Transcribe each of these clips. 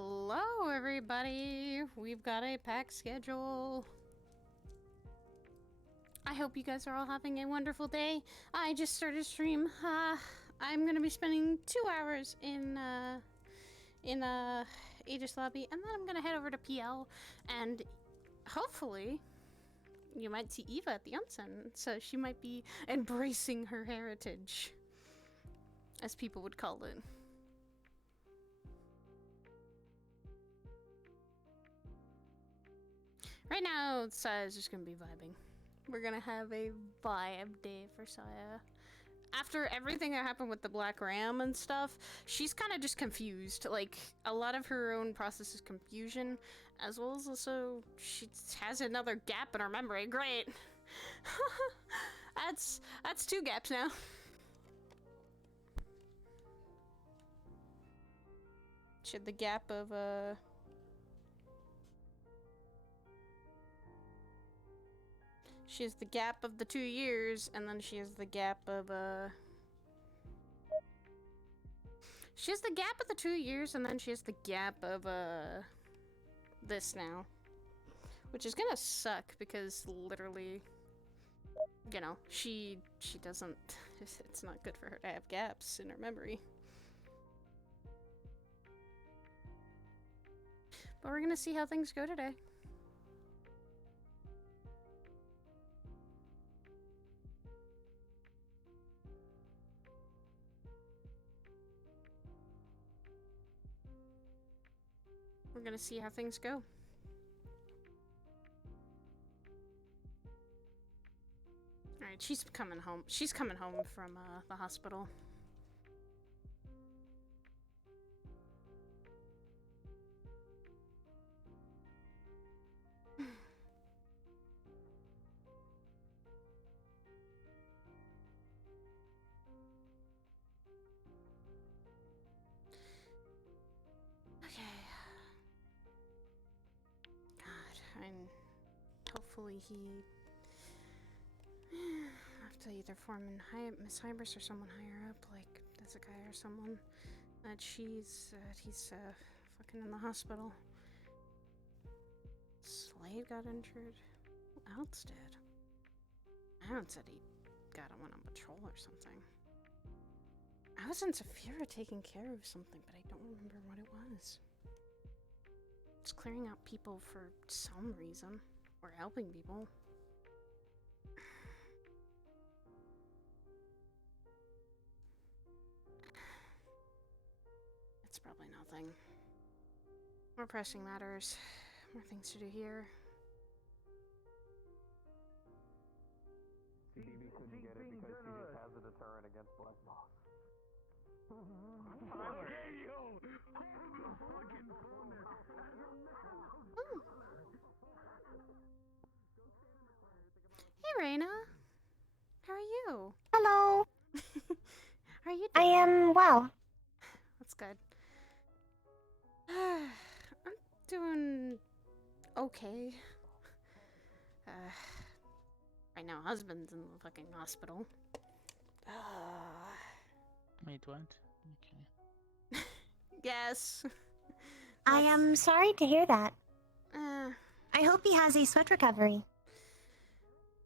Hello, everybody. We've got a packed schedule. I hope you guys are all having a wonderful day. I just started stream. I'm gonna be spending 2 hours in Aegis lobby, and then I'm gonna head over to PL, and hopefully you might see Eva at the onsen, so she might be embracing her heritage, as people would call it. Right now, Saya's just gonna be vibing. We're gonna have a vibe day for Saya. After everything that happened with the Black Ram and stuff, she's kind of just confused. Like, a lot of her own process is confusion, as well as also she has another gap in her memory. Great! That's 2 gaps now. She had the gap of, she has the gap of the 2 years, and then she has the gap of, she has the gap of the 2 years, and then she has the gap of, this now. Which is gonna suck, because literally, you know, she doesn't, it's not good for her to have gaps in her memory. But we're gonna see how things go today. We're gonna see how things go. Alright, she's coming home. She's coming home from the hospital. Okay. And hopefully he have to either form in Miss Hybris or someone higher up, like that's a guy or someone, that he's fucking in the hospital. Slade got injured. Who else did? Aaron said he went on patrol or something. I was in Saphira taking care of something, but I don't remember what it was. It's clearing out people for some reason, or helping people. It's probably nothing. More pressing matters. More things to do here. Phoebe couldn't get it because she just has a deterrent against black box. Okay, yo! Fucking phone there. Hey, Reina. How are you? Hello. How are you doing? I am well. That's good. I'm doing okay. Right now, husband's in the fucking hospital. Wait, what? Okay. Yes. I am sorry to hear that. Uh, I hope he has a swift recovery.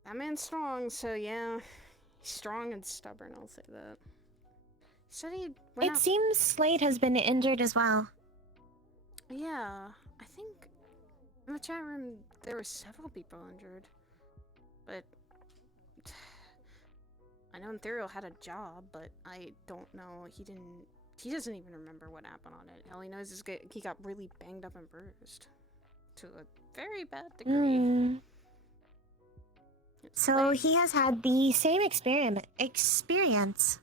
that man's strong, so yeah. He's strong and stubborn, I'll say that. He said he went It out... seems Slade has been injured as well. Yeah, I think in the chat room there were several people injured. But I know Ethereal had a job, but I don't know. He doesn't even remember what happened on it. All he knows is he got really banged up and bruised. To a very bad degree. So he has had the same experience.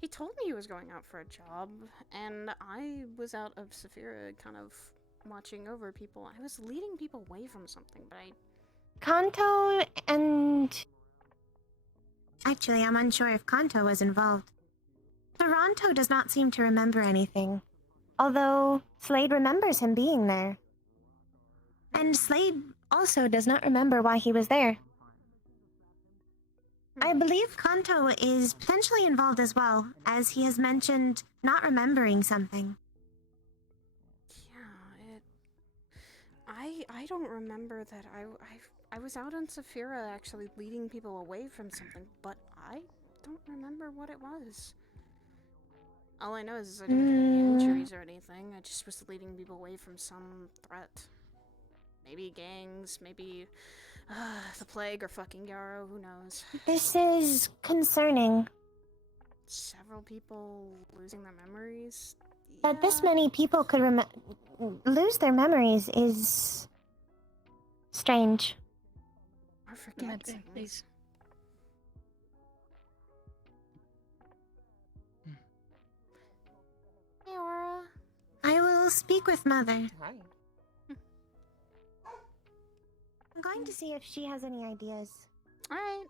He told me he was going out for a job, and I was out of Saphira kind of watching over people. I was leading people away from something, but Kanto and... Actually, I'm unsure if Kanto was involved. Toronto does not seem to remember anything, although Slade remembers him being there. And Slade also does not remember why he was there. I believe Kanto is potentially involved as well, as he has mentioned not remembering something. Yeah, I don't remember that I was out on Saphira actually leading people away from something, but I don't remember what it was. All I know is I didn't get any injuries or anything. I just was leading people away from some threat. Maybe gangs, maybe the plague or fucking Yarrow, who knows. This is concerning. Several people losing their memories. That this many people could lose their memories is strange. Or forget things. Hey, Aura. I will speak with Mother. Hi. I'm going to see if she has any ideas. Alright.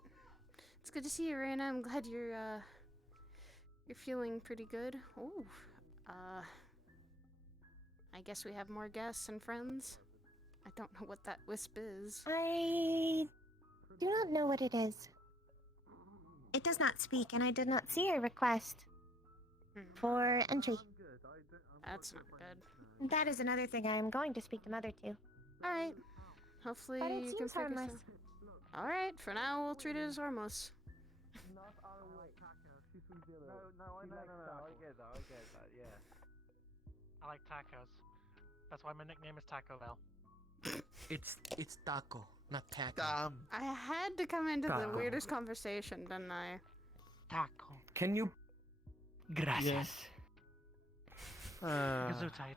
It's good to see you, Raina. I'm glad you're feeling pretty good. Oh, I guess we have more guests and friends. I don't know what that wisp is. I do not know what it is. It does not speak, and I did not see a request for entry. That's not good. That is another thing I am going to speak to Mother to. Alright. Hopefully But it you can seems figure harmless. some... Alright, for now we'll treat it as harmless. No, I get that, yeah. I like tacos. That's why my nickname is Taco Bell. It's taco, not taco. Damn. I had to come into the Taco. weirdest conversation, didn't I? Taco. Can you? Gracias. Gesundheit.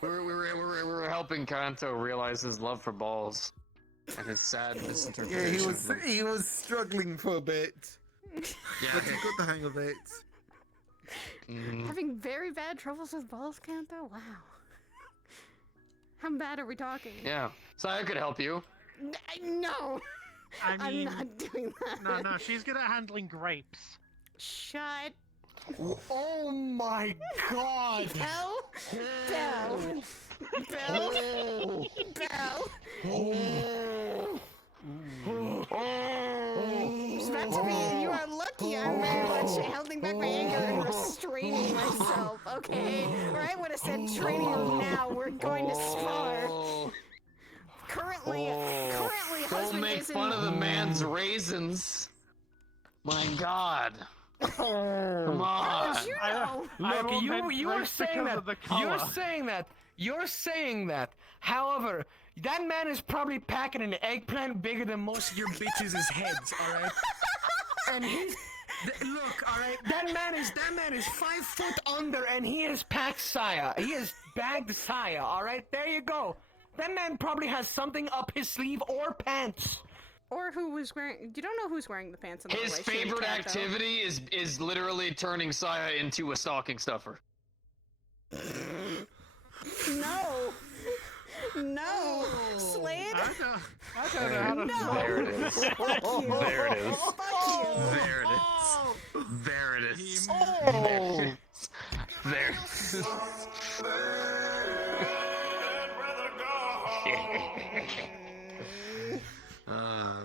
We were helping Kanto realize his love for balls and his sad Yeah, misinterpretation. he was struggling for a bit, but he got the hang of it. Having very bad troubles with balls, Kanto? Wow. How bad are we talking? Yeah, so I could help you. No! I mean, I'm not doing that. no, she's good at handling grapes. Shut. Oh my god! Bell? Bell? Bell? Bell? It's about to be, you are lucky I'm very much holding back my anger and restraining myself, okay? Or I would have said training her now, we're going to spar. Currently, Don't husband make isn't... fun of the man's raisins. My god. Come on. How did you know? I Look, will make you are grapes saying because that. of the You're color. saying that. You're saying that. However, that man is probably packing an eggplant bigger than most of your bitches' heads. All right. And he's. Look, all right. That man is 5 foot under, and he has packed Saya. He has bagged Saya. All right. There you go. That man probably has something up his sleeve or pants. Or who was wearing... You don't know who's wearing the pants in the His relation, favorite Kanto. activity is literally turning Saya into a stocking stuffer. No! No! Slade? I don't know how to No! There it is. Fuck you! There it is. Fuck you! There it is. There it is. There it is.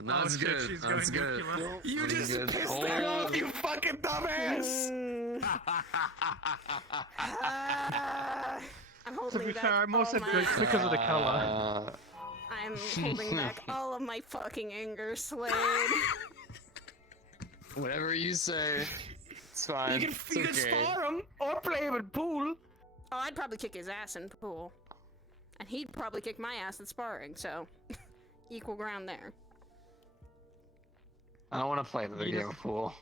That's shit, good. she's That's going good. nuclear. You That's just good. pissed that off, you fucking dumbass. I'm To holding be back fair, I'm also all my... good because of the color. I'm holding back all of my fucking anger, Slade. Whatever you say. It's fine. You It's can okay. spar him or play him in pool. Oh, I'd probably kick his ass in pool. And he'd probably kick my ass at sparring, so... equal ground there. I don't want to play the You game just- of pool.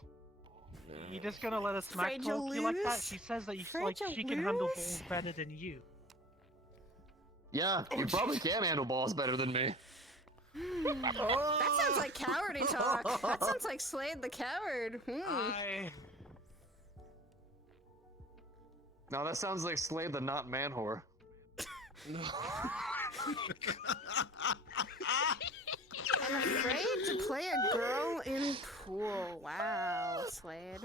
You just gonna let us smack Afraid you'll talk you like that? lose? She says that Afraid she you'll can handle lose? balls better than you. Yeah, you probably can handle balls better than me. That sounds like cowardy talk. That sounds like Slade the coward. No, that sounds like Slade the not man whore. I'm afraid to play a girl in pool. Wow, Slade.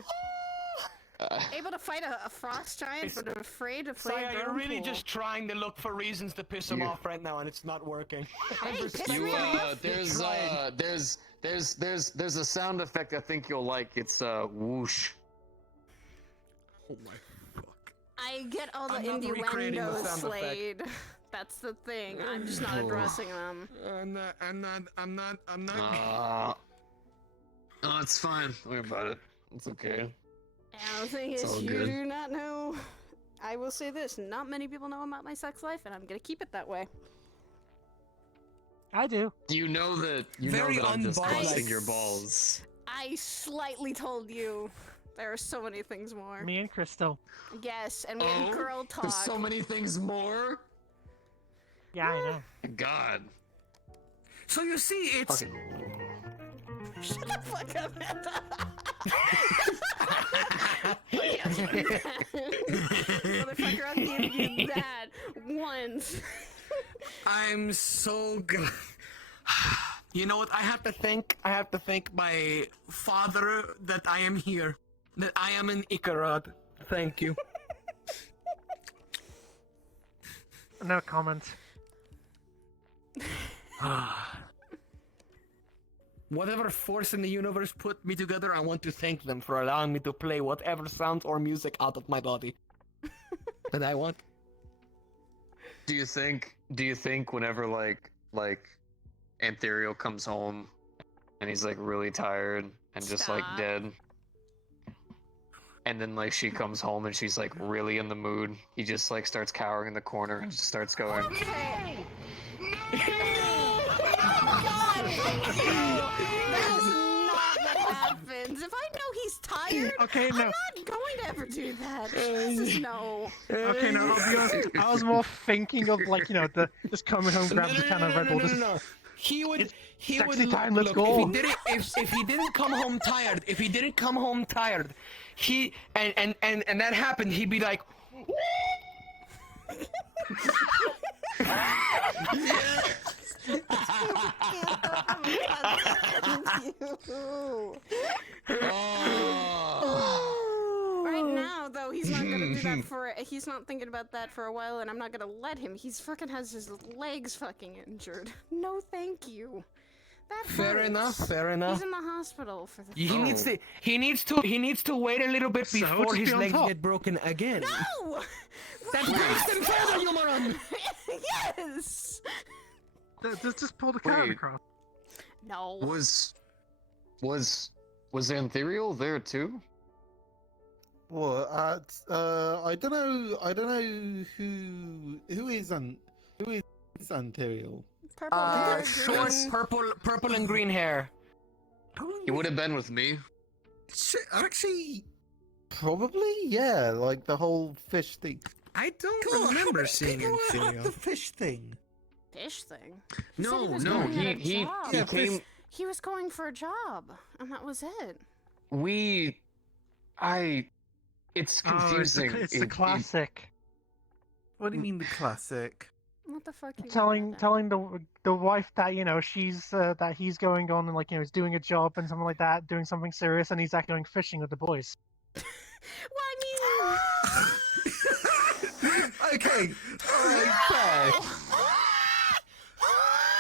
Able to fight a frost giant, but I'm afraid to play Saya, a you're drone really pool. just trying to look for reasons to piss him You- off right now, and it's not working. Hey, piss You me off. there's a sound effect I think you'll like. It's whoosh. Oh my fuck. I get all the I'm not recreating the innuendos, sound effect. Slade. That's the thing. I'm just not addressing them. I'm not. Oh, it's fine. Don't worry about it. It's okay. And the thing It's is, all you good. do not know. I will say this: not many people know about my sex life, and I'm gonna keep it that way. I do. You know that Very I'm just unbalanced. busting your balls. I slightly told you. There are so many things more. Me and Crystal. Yes, and we had girl talk. There's so many things more. Yeah, I know. God. So you see, it's... Shut the fuck up, Amanda. Motherfucker, I'll give you that once. I'm so glad. You know what? I have to thank my father that I am here. That I am an Icarod. Thank you. No comment. Whatever force in the universe put me together, I want to thank them for allowing me to play whatever sounds or music out of my body that I want. Do you think whenever like Anthuriel comes home and he's like really tired and just like Stop. dead, and then like she comes home and she's like really in the mood, he just like starts cowering in the corner and just starts going, Okay. That is not what happens. If I know he's tired, Okay, I'm no. not going to ever do that. Jesus, no. Okay, no, I'll be honest. I was more thinking of like, just coming home, grab the can of Red Bull, just He would sexy look, time, let's look, go. if he didn't come home tired, he and that happened, he'd be like Right now, though, he's not gonna do that for. He's not thinking about that for a while, and I'm not gonna let him. He's fucking has his legs fucking injured. No, thank you. That fair hurts. enough. He's in the hospital for the. He needs to wait a little bit So, before just his be on legs top. get broken again. No. That breaks them further, you moron! Yes. just pull the can Wait. across. No. was Anthuriel there too? Well, I don't know who is Ontario. Purple hair, Short, green. purple and green hair. He would have been with me. Shit, actually, probably, yeah, like the whole fish thing. I don't Cool, remember how seeing many people Ontario. have the fish thing? Fish thing. No, was no, going at a he job. he Yeah, came. He was going for a job, and that was it. It's Oh, confusing. it's the classic. What do you mean the classic? What the fuck? You Telling want about the wife that she's that he's going on and he's doing a job and something like that, doing something serious, and he's actually going fishing with the boys. that? Well, Okay, alright, fair.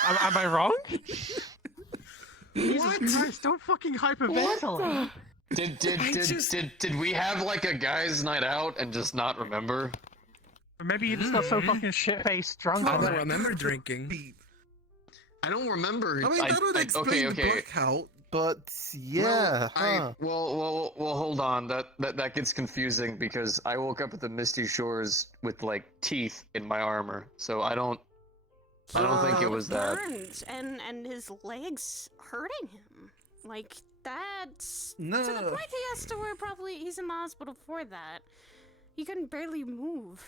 Am I wrong? Jesus Christ! Don't fucking hyperventilate. Did we have like a guys' night out and just not remember? Or maybe you just got so fucking shit-faced drunk. I on don't it. remember drinking. I don't remember. I mean, that would explain the blackout, but yeah, Well, hold on. That gets confusing because I woke up at the Misty Shores with like teeth in my armor, so I don't think it was that. burns and his legs hurting him. Like that's No. to the point he has to where probably he's in the hospital for that. He couldn't barely move.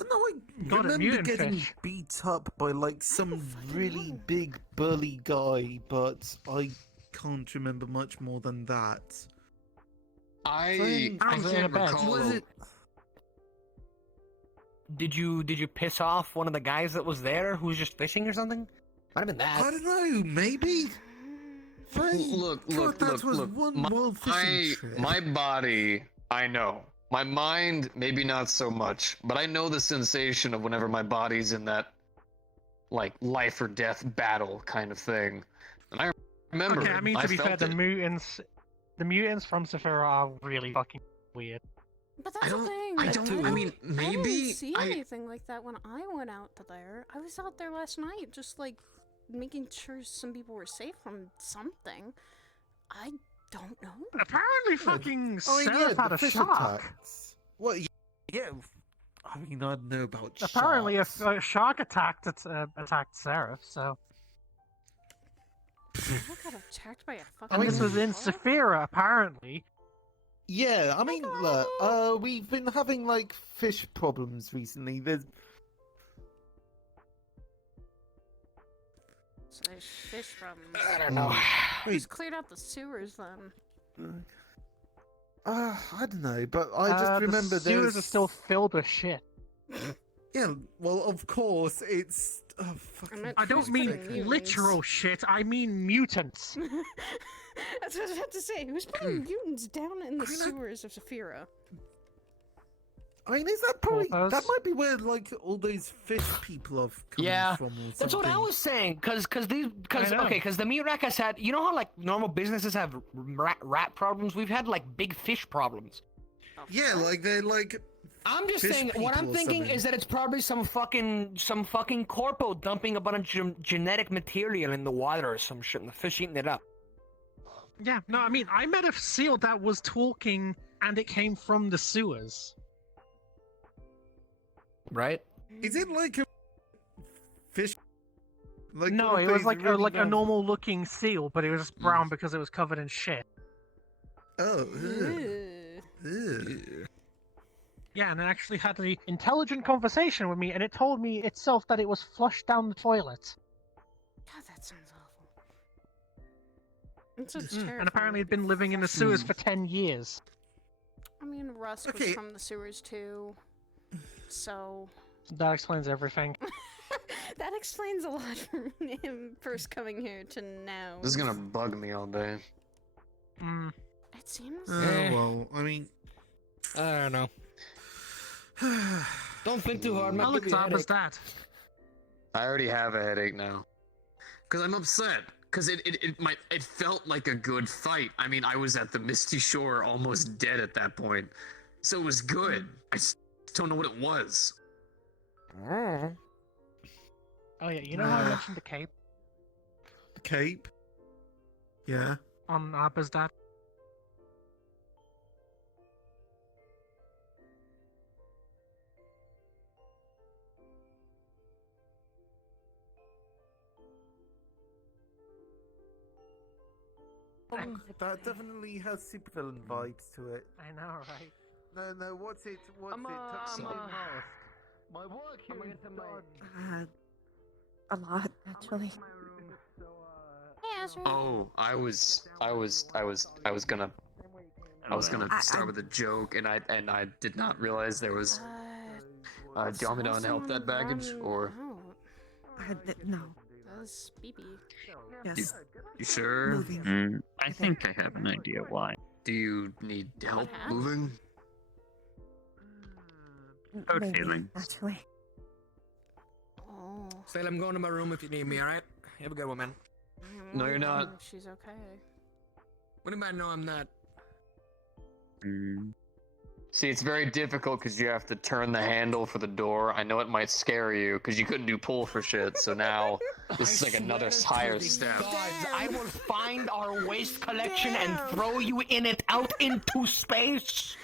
I know I Got a remember mutant getting fish. beat up by like some fucking really know. big burly guy, but I can't remember much more than that. I Was it in a can't bed? recall. Was it? Did you piss off one of the guys that was there who was just fishing or something? Might have been I that. don't know, maybe. Look, God, that was look. one wild fishing trip. My body, I know. My mind, maybe not so much, but I know the sensation of whenever my body's in that, like, life or death battle kind of thing. And I remember. Okay, I mean, to be fair, felt the it. mutants from Saphira are really fucking weird. But that's the thing. I don't. I mean, I maybe. didn't see anything like that when I went out to there. I was out there last night, just like making sure some people were safe from something. I don't know. Apparently, fucking Oh, yeah, Seraph had the a fish shark. attacks. Well, yeah. I mean, I know about Apparently, sharks. a shark attacked Seraph. So, I got attacked by a fucking. and this was in shark? Saphira, apparently. Yeah, I mean, look, we've been having like fish problems recently. There's So there's fish from. I don't know. Who's cleared out the sewers then? I don't know, but I just remember the sewers there's are still filled with shit. Yeah, well, of course, it's fucking. meant I don't who's mean putting mutants? literal shit. I mean mutants. That's what I was about to say. Who's putting mutants down in the sewers of Saphira? I mean, is that probably Corpus? that might be where like all those fish people have come Yeah, from? Or that's what I something. was saying. Because I know. the meat rack has had. You know how like normal businesses have rat problems. We've had like big fish problems. Yeah, like they're like. I'm just Fish saying. What I'm people or thinking something. is that it's probably some fucking corpo dumping a bunch of genetic material in the water or some shit, and the fish eating it up. Yeah, no, I mean, I met a seal that was talking, and it came from the sewers. Right? Is it like a fish? Like No, one of it was those like really a round- normal-looking seal, but it was just brown because it was covered in shit. Oh. Ugh. Ew. Ugh. Yeah, and it actually had an intelligent conversation with me, and it told me itself that it was flushed down the toilet. God, that sounds awful. It's so terrifying. And apparently it'd been living in the sewers for 10 years. I mean, Rusk was Okay. from the sewers too, so That explains everything. that explains a lot from him first coming here to now. This is gonna bug me all day. Mm. It seems. Well, I mean. I don't know. Don't think too hard. Might How give looked you a up as headache. that? I already have a headache now. Cause I'm upset. Cause it felt like a good fight. I mean, I was at the Misty Shore almost dead at that point. So it was good. I just don't know what it was. Oh yeah, you know how I mentioned the cape Cape. Yeah. on Abba's dad? That definitely has supervillain vibes to it. I know, right? No, what's it? What's I'm it? Touch a- something mask. My work here is done. A lot, actually. Hey, Azra. Oh, I was gonna start with a joke, and I did not realize there was. Do you want me to saw unhelp that someone baggage, run or out. No. That was BB. Yes. you sure? Moving. I think I have an idea why. Do you need help happened? moving? Good Maybe, feeling. actually. Oh. Slade, I'm going to my room if you need me, alright? Have a good one, man. No, you're not. If she's okay. What do you know I'm not? Mm. See, it's very difficult because you have to turn the handle for the door. I know it might scare you because you couldn't do pull for shit. So now this is like another higher step. Gods, I will find our waste collection and throw you in it out into space.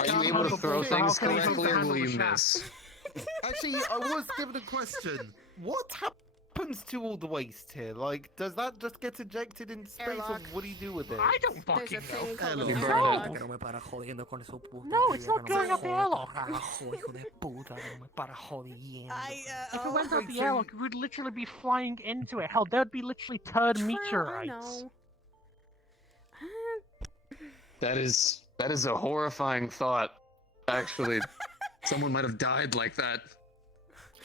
Are you able to throw So how things can he hold correctly, the or handle will of you the miss? Actually, I was given a question. What happens to all the waste here? Like, does that just get ejected into space, Airlock. or what do you do with it? I don't There's fucking a know. thing called You an burn airlock. it. No, it's not going up the airlock. If it went up the airlock, we would literally be flying into it. Hell, there'd be literally turd True, I meteorites. know. That is a horrifying thought. Actually, someone might have died like that.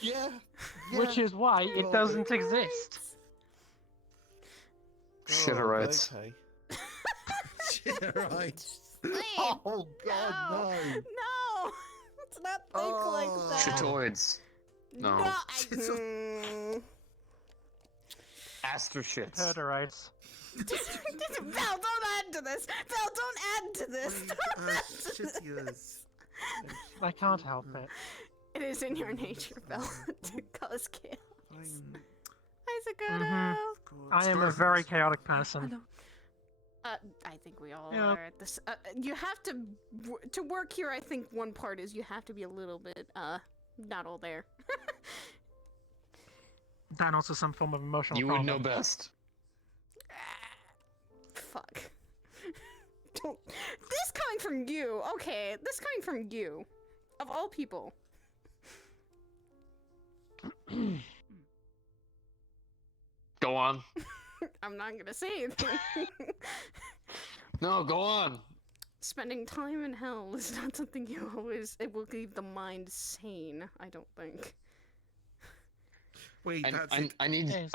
Yeah. Which is why it doesn't exist. Shitterites. Okay. Shitterites. Slade, Oh God, no. No! Let's not think like Oh. that. Shitoids. No. Aster shits. Turterites. Val, don't add to this! Val, don't add to this! Don't add to this! Shittiers. I can't help it. It is in your nature, Val, to cause chaos. Fine. Isaac, I am a very chaotic person. I think we all Yep. are at this. You have to work here. I think one part is you have to be a little bit not all there. That also some form of emotional You would trauma. know best. Fuck. Don't. This coming from you. Okay, this coming from you, of all people. Go on. I'm not gonna say anything. No, go on. Spending time in hell is not something you always. It will keep the mind sane. I don't think. Wait, that's I, it. I need Yes.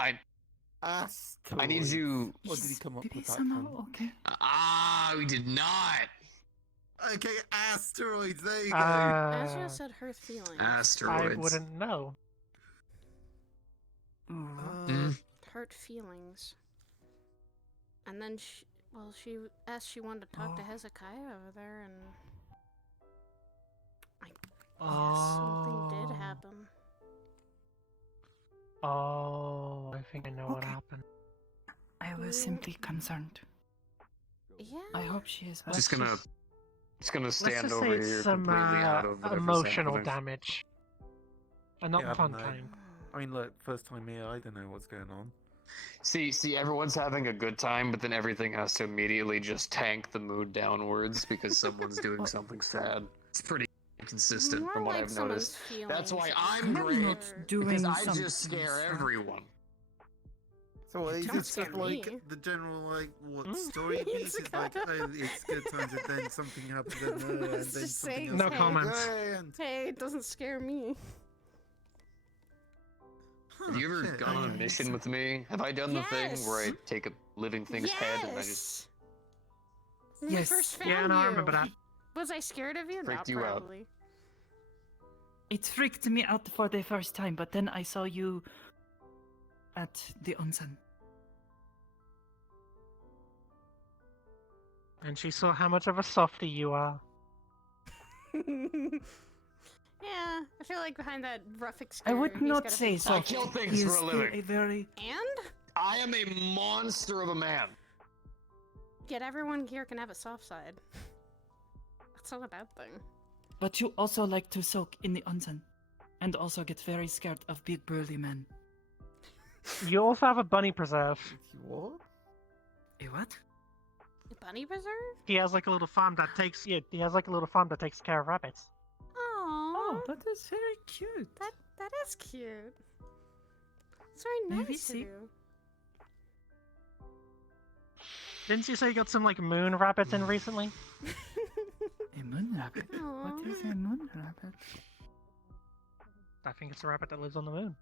I need you. What did he come up Did he with that somehow from? okay? We did not. Okay, asteroids. There you go. Azra said her feelings. I Asteroids. wouldn't know. Hurt feelings. And then she asked she wanted to talk to Hezekiah over there, and I guess something did happen. Oh, I think I know what Okay. happened. I was simply concerned. Yeah. I hope she is well. Just gonna Let's stand just over say here it's some completely out of whatever's emotional happening. damage. And not Yeah, the fun no. kind. I mean, look, first time here, I don't know what's going on. See, everyone's having a good time, but then everything has to immediately just tank the mood downwards because someone's doing something sad. It's pretty consistent More from what like I've someone's noticed. That's why feelings. I'm I'm great, not doing because I something just scare sad. everyone. So what, is Don't this scare just like me. the general, like, what Hmm? story piece? It's like, It's oh, it's good times, and then something happens, and then It's something just else. saying, No hey, comments. And... Hey, it doesn't scare me. Have you ever shit, gone on a okay. mission with me? Have I done the thing where I Yes. take a living thing's head and I just When we Yes. first found Yeah, no, I you. remember that. Was I scared of you? Freaked Not you out. probably. It freaked me out for the first time, but then I saw you at the onsen. And she saw how much of a softie you are. Yeah, I feel like behind that rough I exterior, would he's not got a say big so. I kill things He for is a still living. a very. And I am a monster of a man. yet everyone here can have a soft side. That's not a bad thing. But you also like to soak in the onsen, and also get very scared of big burly men. You also have a bunny preserve. What? A what? The bunny preserve? He has like a little farm that takes care of rabbits. Oh, that is very cute. that is cute. It's very May we nice to see? do. Didn't you say you got some like moon rabbits in recently? A moon rabbit. What is a moon rabbit? I think it's a rabbit that lives on the moon.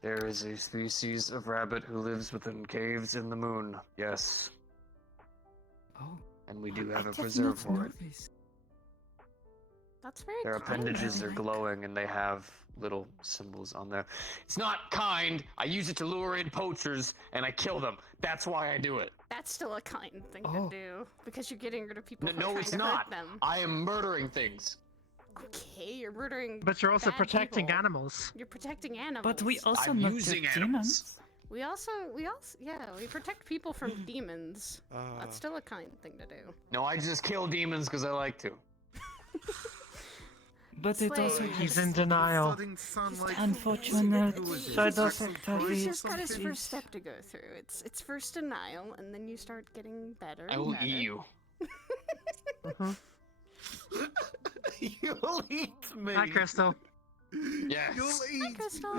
There is a species of rabbit who lives within caves in the moon. Yes, Oh. and we do I have a did preserve not for know it. this. That's very Their kind. appendages are Like- glowing and they have little symbols on there. It's not kind. I use it to lure in poachers and I kill them. That's why I do it. That's still a kind thing Oh. to do because you're getting rid of people. No, who are no, trying it's to not. Hurt them. I am murdering things. Okay, you're murdering. But you're also bad protecting people. animals. You're protecting animals. But we also I'm not using get animals. demons. We also, yeah, we protect people from demons. That's still a kind thing to do. No, I just kill demons because I like to. But it also Slade. He's has in denial. Starting to sound like unfortunate who is it? side Jackson effect Price of or He's it. just got his something? first step to go through. It's first denial, and then you start getting better. I and will better. eat you. You'll eat me. Hi, Crystal. Yes. You'll eat. Crystal.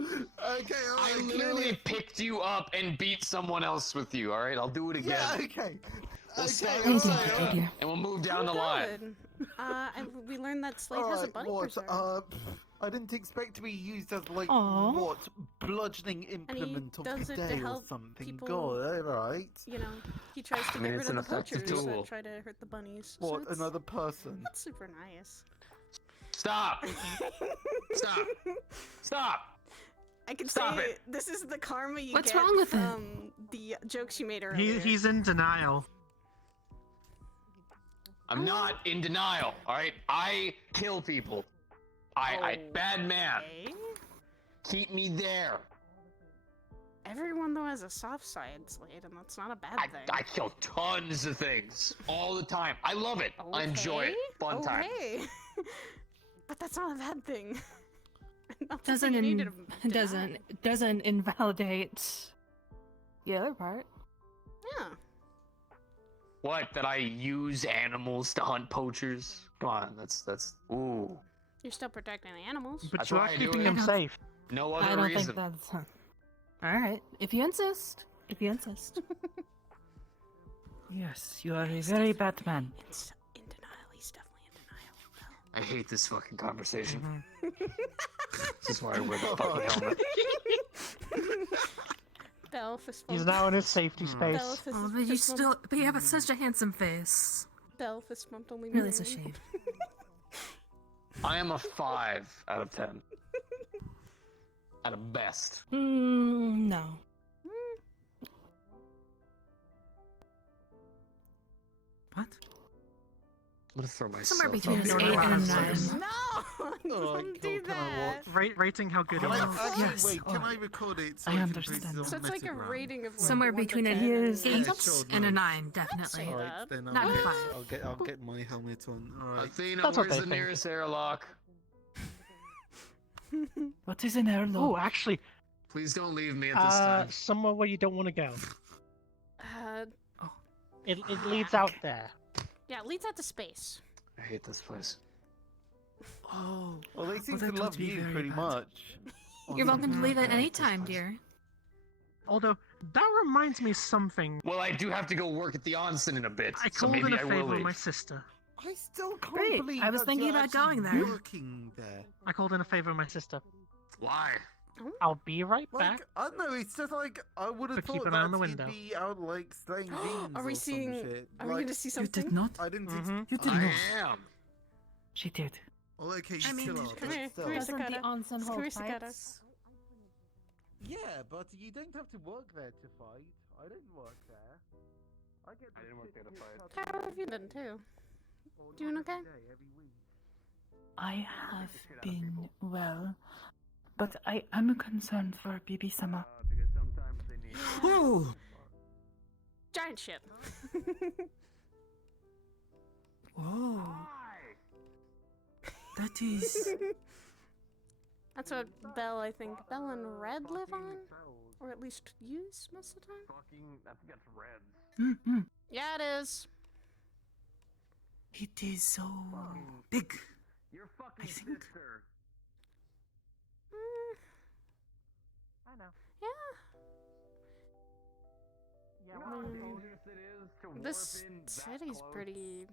Okay, I alright. literally picked you up and beat someone else with you, alright? I'll do it again. Yeah, okay. We'll start I with think Slade, idea. and we'll move down the line. Good. And we learned that Slade has a bunny what? preserve. I didn't expect to be used as like Aw. what bludgeoning implement of does the it to day or help something. people- God, alright. You know, he tries to I mean, get it's rid an of the effective poachers tool. that try to hurt the bunnies. So What, it's- another person? That's super nice. Stop! Stop! Stop! I can Stop say it. this is the karma you What's get wrong with it? from the jokes you made earlier. He's in denial. I'm not in denial, alright? I kill people. I bad man. Okay. Keep me there. Everyone though has a soft side, Slade, and that's not a bad thing. I kill tons of things all the time. I love it. I enjoy it. Fun time. Okay. But that's not a bad thing. Not something Doesn't you need to deny. doesn't invalidate the other part. Yeah. What? That I use animals to hunt poachers? Come on, that's ooh. You're still protecting the animals. But That's you why are I do keeping it. him safe. No I other don't reason. think that's. All right, if you insist. If you insist. Yes, you are a very bad man. It's in denial. He's definitely in denial. I hate this fucking conversation. Mm-hmm. This is why I wear the fucking helmet. Bell fist He's bump. now in his safety space. Bell fist, Oh, but you fist bump. still. But you have such a handsome face. Bell fist bumped only Really, it's a me. shame. I am a 5 out of 10. At a best. No. What? I'm gonna throw myself Somewhere between up an here. 8 and a 9. No! Don't do can I that. watch? Rating how good it Can I, was. actually, yes. wait, can Oh, I record it? So I can understand post it now. on So it's like a Metagram? rating of like, Somewhere 1 to between a 10 8 Yeah, sure, and a no. 9, definitely. Say Alright, that. then Not I'll a get, 5. I'll get my helmet on. Alright. Athena, That's what where's they the think. nearest airlock? What is an heirloom? Oh, actually, Please don't leave me at this time. somewhere where you don't want to go. Uh, It leads out there. yeah, it leads out to space. I hate this place. Oh. Well, they seem that to would love be you very pretty bad. much. You're welcome to leave at any Yeah, time, this dear. Although, that reminds me of something. Well, I do have to go work at the onsen in a bit, I so called in maybe a I will favor with leave. my sister. I still can't Great, believe I was that thinking you're about going actually there. Working there. I called in a favor with my sister. Why? I'll be right Like, back. I don't know, it's just like, I would have But keep thought an eye on that the you'd window. be out, like, slaying demons Are we or some seeing? shit. Are we Like, gonna see You something? did not. I didn't Mhm. You did I not. am. She did. Well, okay, I mean, chill out, come but here, still. come here, Doesn't the Sakata. onsen Come hold here, Sakata. fights? Yeah, but you don't have to work there to fight. I didn't work there. I get I didn't work there to fight. How have you been too? Doing okay? Every week. I have been well, but I am concerned for Bibi-sama. Because sometimes they need. Whoa! Giant ship. Whoa! That is. That's what Belle, I think. Belle and Red live on? Or at least use most of the time? Fucking, I think that's Reds. Mm-hmm. Yeah, it is. It is so big. Your fucking I think- sister. I know. Yeah. You know how dangerous it is to warp This in that city's close? pretty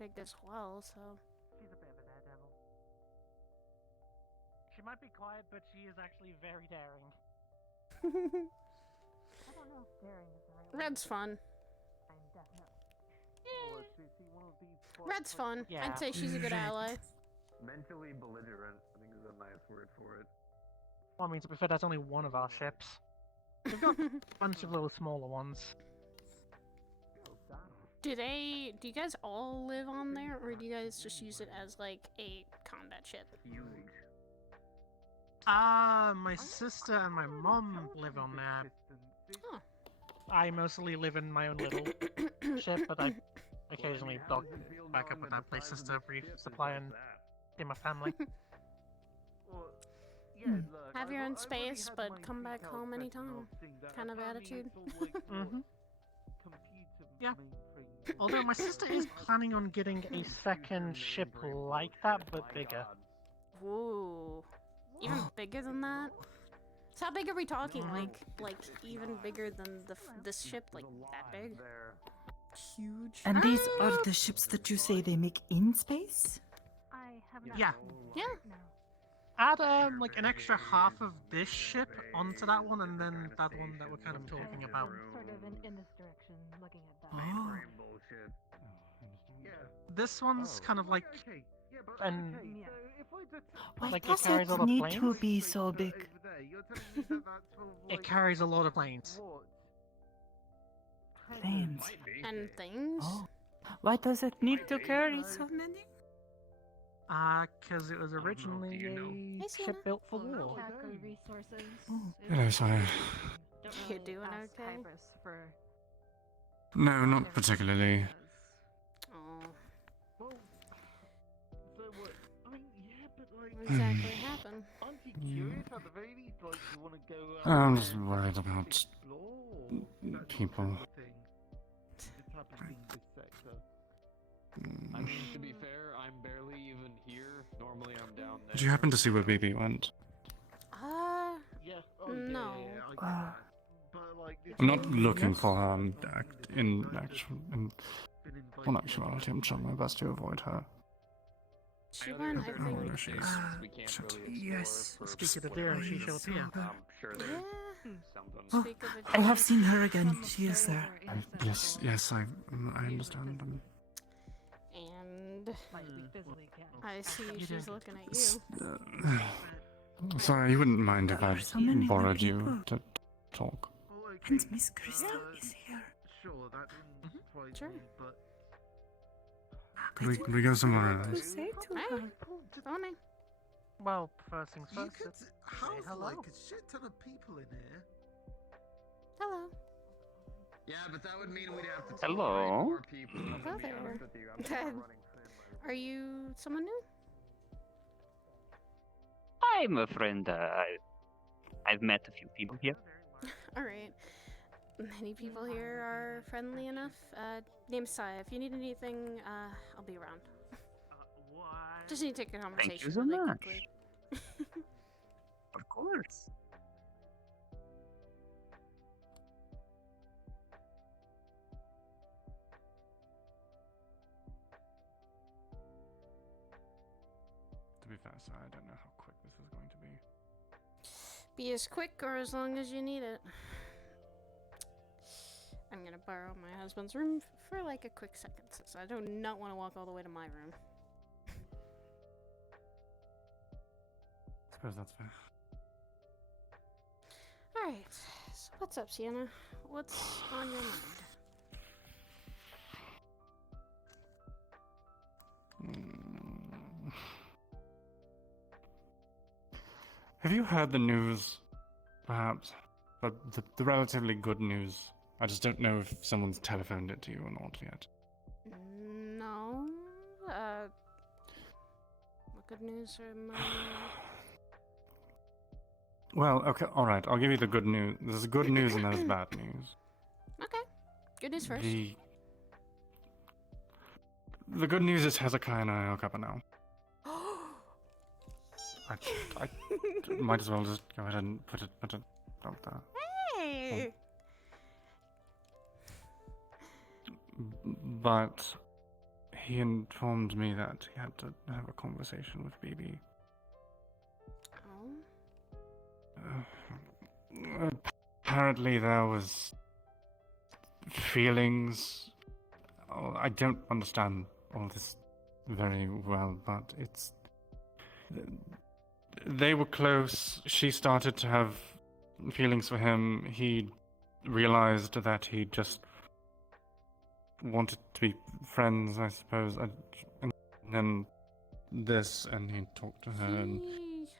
big as well, so. She's a bit of a daredevil. She might be quiet, but she is actually very daring. I don't know if daring is the right word. Red's fun. I'm definitely. Or is she one of these Red's fun. Yeah. I'd say she's a good Red. ally. Mentally belligerent, I think is a nice word for it. Well, I mean, to be fair, that's only one of our ships. We've got a bunch of little smaller ones. Do you guys all live on there, or do you guys just use it as like a combat ship? Huge. My sister and my mom live on there. Huh. I mostly live in my own little ship, but I occasionally dog back up with that places to brief supply and see my family. Well, yeah, Hmm. look, Have your I've own already space, had but my come back detailed home setting anytime of things that kind of apparently attitude. it's all like what Mhm. computer Yeah. mainframe Although my sister is planning on getting a second ship like that, but bigger. Ooh. Even bigger than that? So how big are we talking? Like even bigger than this ship? Like that big? There. Huge. And these Ah! are the ships that you say they make in space? Yeah. Yeah. Add like an extra half of this ship onto that one, and then that one that we're kind of talking about. Sort of in this direction, looking at that. Oh. This one's kind of like an Why like it does carries a it lot of need planes. to be so big? It carries a lot of planes. Planes. And things. Oh. Why does it need to carry so many? Because it was originally a ship built for war. Hacker resources. Hello, sorry. Don't You really doing ask okay? Hybris for No, not particularly. Oh, Well, so what? I mean, yeah, but like, what exactly happened? aren't you curious at the very least? Like, you want to go out I'm and just worried about explore that people. kind of thing? This happens in this sector. I mean, to be fair, I'm barely even here. Normally, I'm down there. Did you happen to see where BB went? Yeah. Oh, No. Yeah, I get Ah. that. But like, this I'm not is- looking for her in actual. been On invited actuality, I'm trying my best to avoid her. She went, I Oh, think. there she is. We can't Shit. really Yes. explore Speak for of the deer, and she shall So appear. good. I'm sure there's Yeah. something. Oh, Speak of a I have giant- seen her again. She is there. Yes, I understand. And like we physically can. I see You she's do. looking at you. Sorry, you wouldn't mind if There I are so many borrowed good you people. to talk. Oh, okay. And Miss Crystal is here. Sure, that didn't surprise Sure. me, but Could we go somewhere To else? say to Hey. her. Funny. Well, first things you first. could let's house hello. like a shit ton of people in here. Hello. Yeah, but that would mean we'd have to Hello? tolerate more people. Hello there. Are you someone new? I'm a friend. I've met a few people here. Alright. Many people here are friendly enough. Name's Saya. If you need anything, I'll be around. Just need to take a conversation Thank you so really much. quickly. Of course. To be fair, sorry, I don't know how quick this is going to be. Be as quick or as long as you need it. I'm gonna borrow my husband's room for like a quick second, since I do not want to walk all the way to my room. Suppose that's fair. Alright, so what's up, Sienna? What's on your mind? Have you heard the news, perhaps? But the relatively good news. I just don't know if someone's telephoned it to you or not yet. No. What good news am I? Well, okay, alright, I'll give you the good news. There's good news and there's bad news. Okay. Good news first. The good news is Hezekiah and I are a couple now. I might as well just go ahead and put it out there. Hey! But he informed me that he had to have a conversation with BB. Oh? Apparently there was feelings. Oh, I don't understand all this very well, but it's... They were close. She started to have feelings for him. He realized that he just wanted to be friends, I suppose. And then this, and he talked to her, and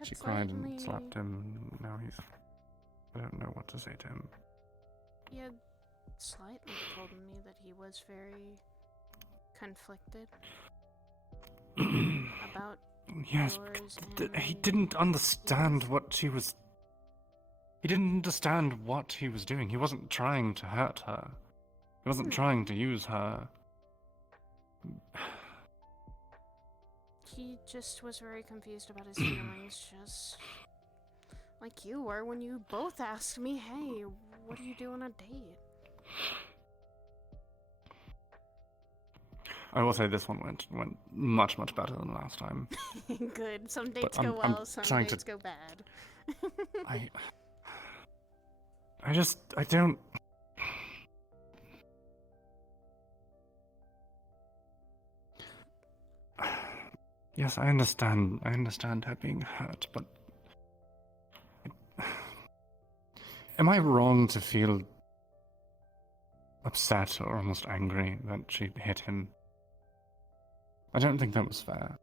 she cried and slapped him. Now he's... I don't know what to say to him. He had slightly told me that he was very conflicted about Yes, yours he and didn't understand his. what she was... He didn't understand what he was doing. He wasn't trying to hurt her. He wasn't trying to use her. He just was very confused about his feelings, just like you were when you both asked me, hey, what do you do on a date? I will say this one went much better than last time. Good. Some dates I'm- go I'm well, some trying to- dates go bad. I don't. Yes, I understand. I understand her being hurt, but am I wrong to feel upset or almost angry that she hit him? I don't think that was fair.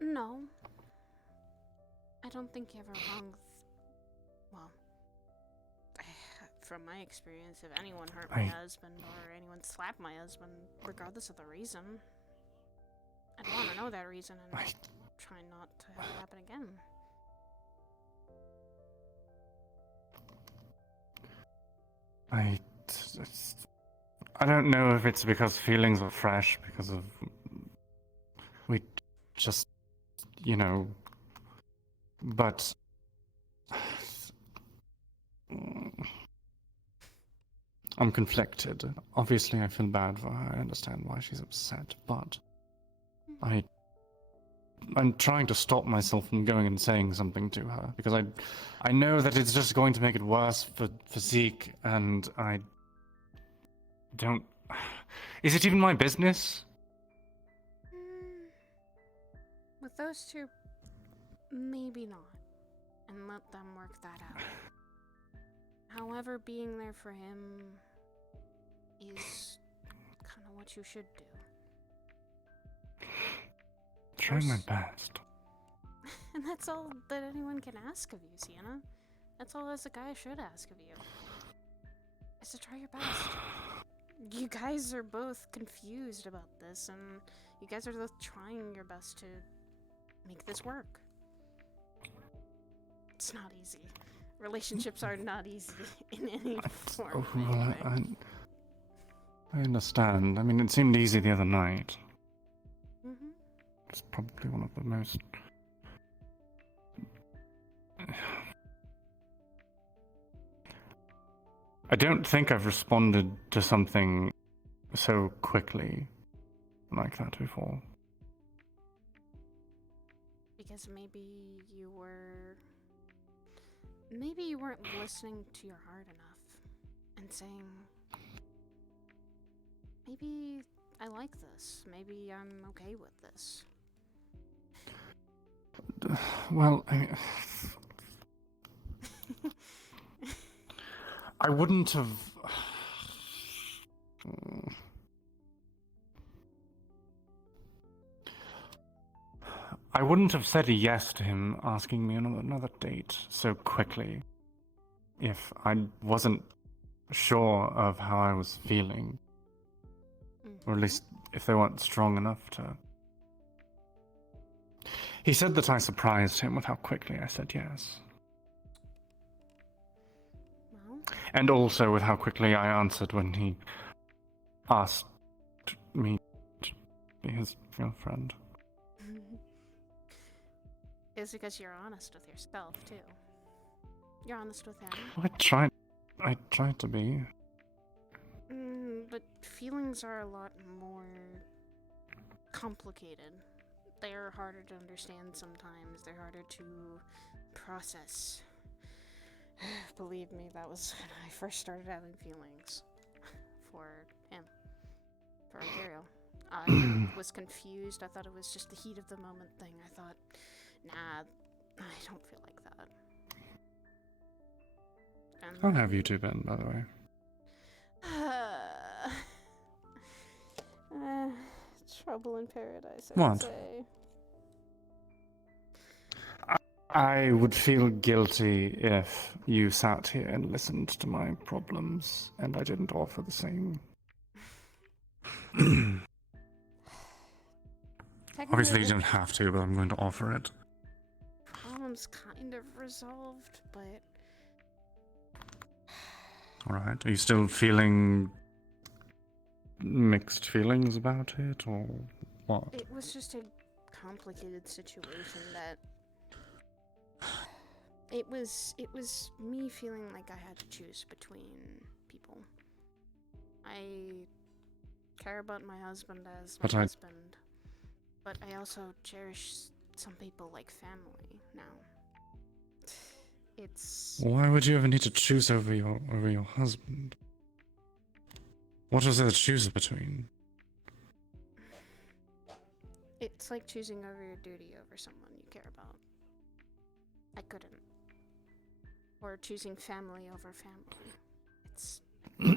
No. I don't think you ever wronged. Well, from my experience, if anyone hurt my husband or anyone slapped my husband, regardless of the reason, I'd want to know that reason and try not to have it happen again. I don't know if it's because feelings are fresh, because of we just, but I'm conflicted. Obviously, I feel bad for her. I understand why she's upset, but I'm trying to stop myself from going and saying something to her because I know that it's just going to make it worse for Zeke, and I don't. Is it even my business? With those two, maybe not. And let them work that out. However, being there for him is kind of what you should do. Trying my best. And that's all that anyone can ask of you, Sienna. That's all as a guy should ask of you. Is to try your best. You guys are both confused about this, and you guys are both trying your best to make this work. It's not easy. Relationships are not easy in any form. Well, I understand. I mean, it seemed easy the other night. Mm-hmm. It's probably one of the most. I don't think I've responded to something so quickly like that before. Because maybe you weren't listening to your heart enough and saying, maybe I like this. Maybe I'm okay with this. Well, I wouldn't have. I wouldn't have said yes to him asking me on another date so quickly if I wasn't sure of how I was feeling. Or at least if they weren't strong enough to. He said that I surprised him with how quickly I said yes. Well. And also with how quickly I answered when he asked me to be his girlfriend. It's because you're honest with yourself, too. You're honest with him. I tried to be. But feelings are a lot more complicated. They're harder to understand sometimes. They're harder to process. Believe me, that was when I first started having feelings for him. For Imperial. I was confused. I thought it was just the heat of the moment thing. I thought, nah, I don't feel like that. And How have you two been, by the way? Trouble in paradise, I What? would say. I would feel guilty if you sat here and listened to my problems and I didn't offer the same. Obviously, you don't have to, but I'm going to offer it. Problem's kind of resolved, but Alright, are you still feeling mixed feelings about it, or what? it was just a complicated situation that it was me feeling like I had to choose between people. care about my husband as my But I- husband, but I also cherish some people like family now. It's Why would you ever need to choose over your husband? What is there to choose between? it's like choosing over your duty over someone you care about. I couldn't. Or choosing family over family. It's not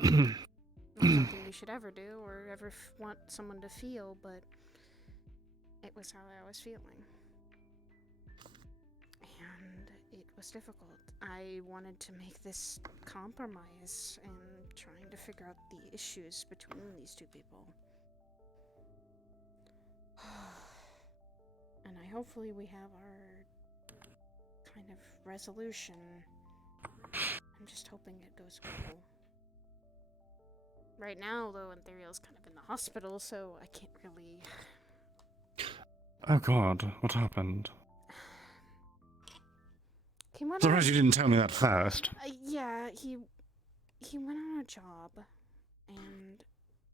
something you should ever do or ever want someone to feel, but it was how I was feeling. And it was difficult. I wanted to make this compromise and trying to figure out the issues between these two people. And hopefully we have our kind of resolution. I'm just hoping it goes well. Right now, though, Ethereal's kind of in the hospital, so I can't really... Oh god, what happened? He went Surprised on... you didn't tell me that first. Yeah, he went on a job, and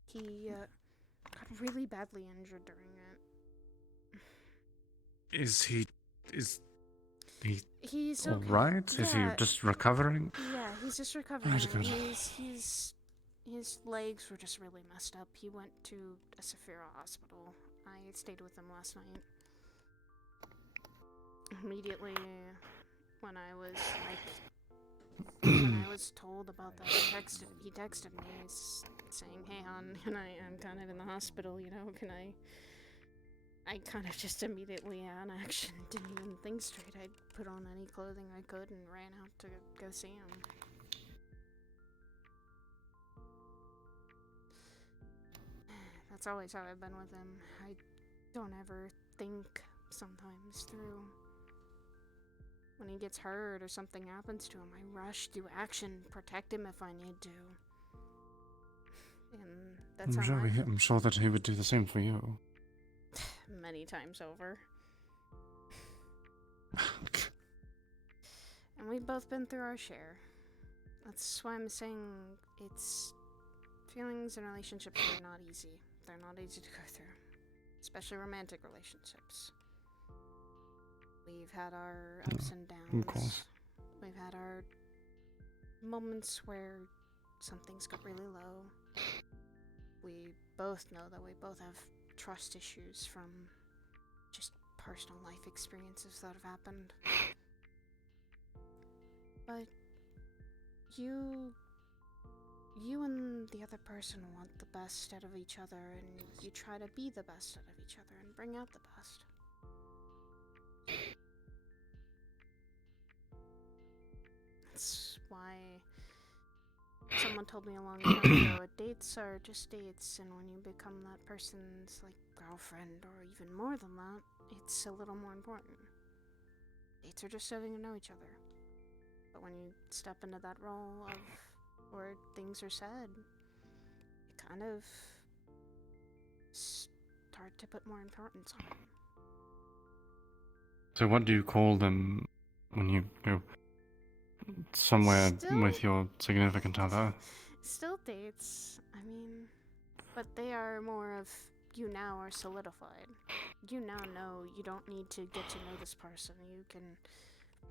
he got really badly injured during it. Is he He's okay. alright? Is he Yeah. just recovering? Yeah, he's just recovering. That's good. His legs were just really messed up. He went to a Saphira hospital. I stayed with him last night. Immediately when I was when I was told about that, he texted me saying, "Hey hon, I'm kind of in the hospital, you know, can I kind of just immediately on action, didn't even think straight. I put on any clothing I could and ran out to go see him. That's always how I've been with him. I don't ever think sometimes through. When he gets hurt or something happens to him, I rush to action, protect him if I need to. And that's I'm sure that he would do the same for you. Many times over. And we've both been through our share. That's why I'm saying feelings and relationships are not easy. They're not easy to go through. Especially romantic relationships. We've had our ups and downs. Of course. We've had our moments where some things got really low. We both know that we both have trust issues from just personal life experiences that have happened. But you and the other person want the best out of each other, and you try to be the best out of each other and bring out the best. That's why someone told me a long time ago, dates are just dates, and when you become that person's like girlfriend or even more than that, it's a little more important. Dates are just getting to know each other. But when you step into that role of where things are said, you kind of start to put more importance on it. So what do you call them when you go somewhere with your significant other? Still dates, I mean, but they are more of you now are solidified. You now know you don't need to get to know this person. You can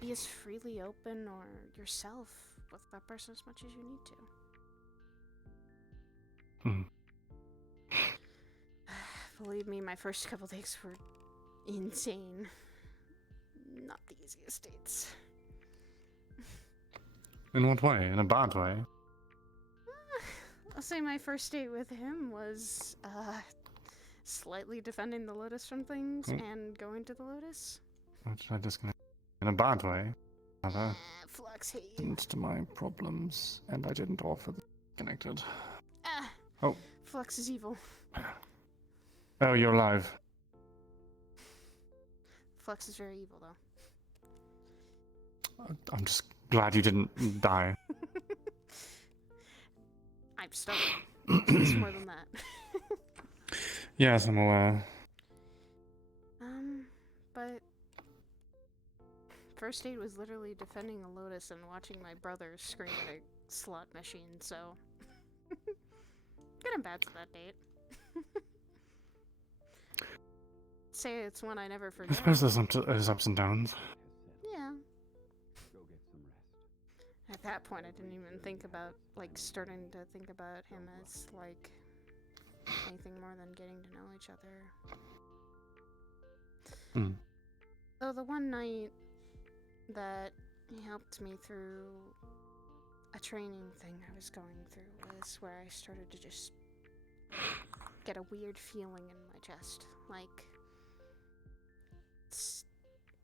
be as freely open or yourself with that person as much as you need to. Believe me, my first couple days were insane. Not the easiest dates. In what way? In a bad way? I'll say my first date with him was slightly defending the Lotus from things and going to the Lotus. What should I disconnect? In a bad way? Rather. Flux hate you. To my problems, and I didn't offer the connected. Oh. Flux is evil. Oh, you're alive. Flux is very evil, though. I'm just glad you didn't die. I'm stubborn. It's more than that. Yes, I'm aware. But first date was literally defending the Lotus and watching my brother scream at a slot machine, so good and bad to that date. Say it's one I never I forget. suppose there's ups and downs. Yeah. At that point, I didn't even think about, like, starting to think about him as, like, anything more than getting to know each other. Hmm. So the one night that he helped me through a training thing I was going through was where I started to just get a weird feeling in my chest. Like,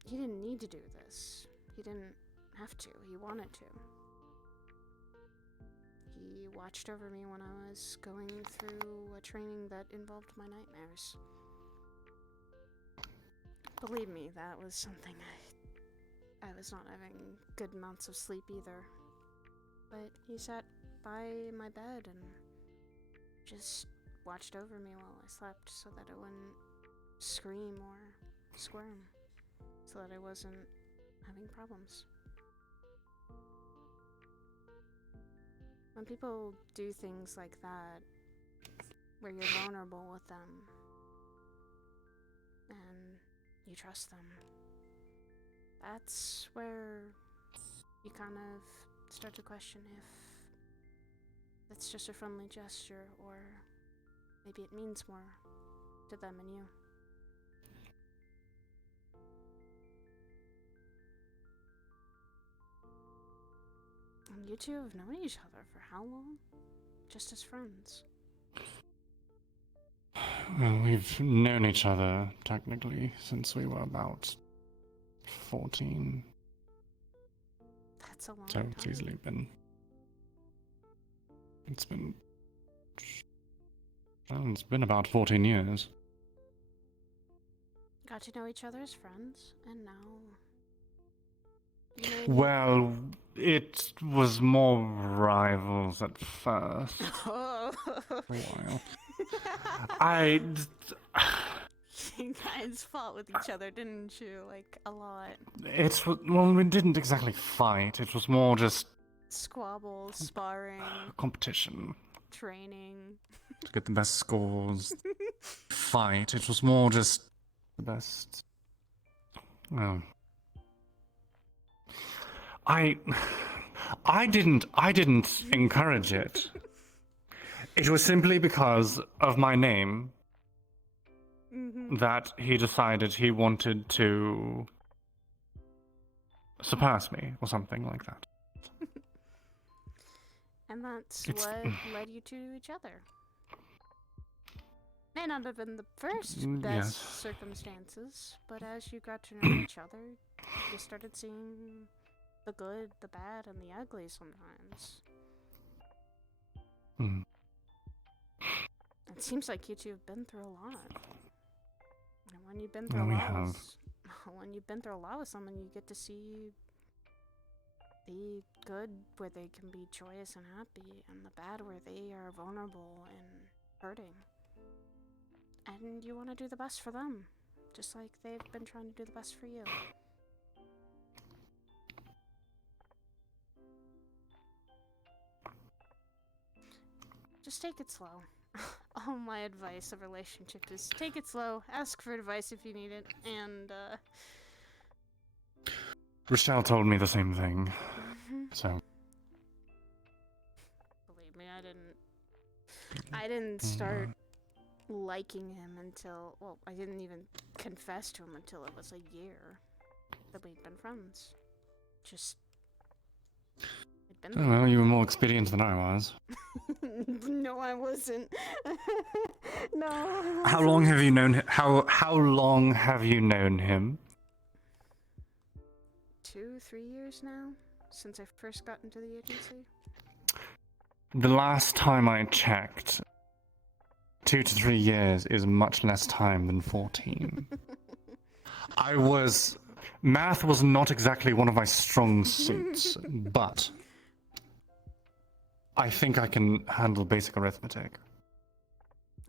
he didn't need to do this. He didn't have to. He wanted to. He watched over me when I was going through a training that involved my nightmares. Believe me, that was something I was not having good amounts of sleep either. But he sat by my bed and just watched over me while I slept so that I wouldn't scream or squirm, so that I wasn't having problems. When people do things like that, where you're vulnerable with them, and you trust them, that's where you kind of start to question if it's just a friendly gesture, or maybe it means more to them and you. And you two have known each other for how long? Just as friends? Well, we've known each other, technically, since we were about 14. That's a long So time. it's easily been... It's been... Well, it's been about 14 years. Got to know each other as friends, and now... you made Well, it was more rivals at first. Oh. For a while. You guys fought with each other, didn't you? Like, a lot. Well, we didn't exactly fight. It was more just Squabbles, sparring, competition training. to get the best scores. Fight. It was more just the best. Well, I didn't encourage it. It was simply because of my name that he decided he wanted to surpass me or something like that. And that's It's- what led you to each other. May not have been the first best Yes. circumstances, but as you got to know each other, you started seeing the good, the bad, and the ugly sometimes. Hmm. It seems like you two have been through a lot. And when you've been through Yeah, a we lot have. when you've been through a lot with someone, you get to see the good where they can be joyous and happy, and the bad where they are vulnerable and hurting. And you want to do the best for them, just like they've been trying to do the best for you. Just take it slow. All my advice of relationship is take it slow, ask for advice if you need it, and Rochelle told me the same thing. So. believe me, I didn't start liking him until, well, I didn't even confess to him until it was a year that we'd been friends. Just, it'd been Oh, well, you were more experienced than I was. No, I wasn't. No, I wasn't. How long have you known him? How long have you known him? 2-3 years now, since I first got into the agency. The last time I checked, 2 to 3 years is much less time than 14. Math was not exactly one of my strong suits, but I think I can handle basic arithmetic.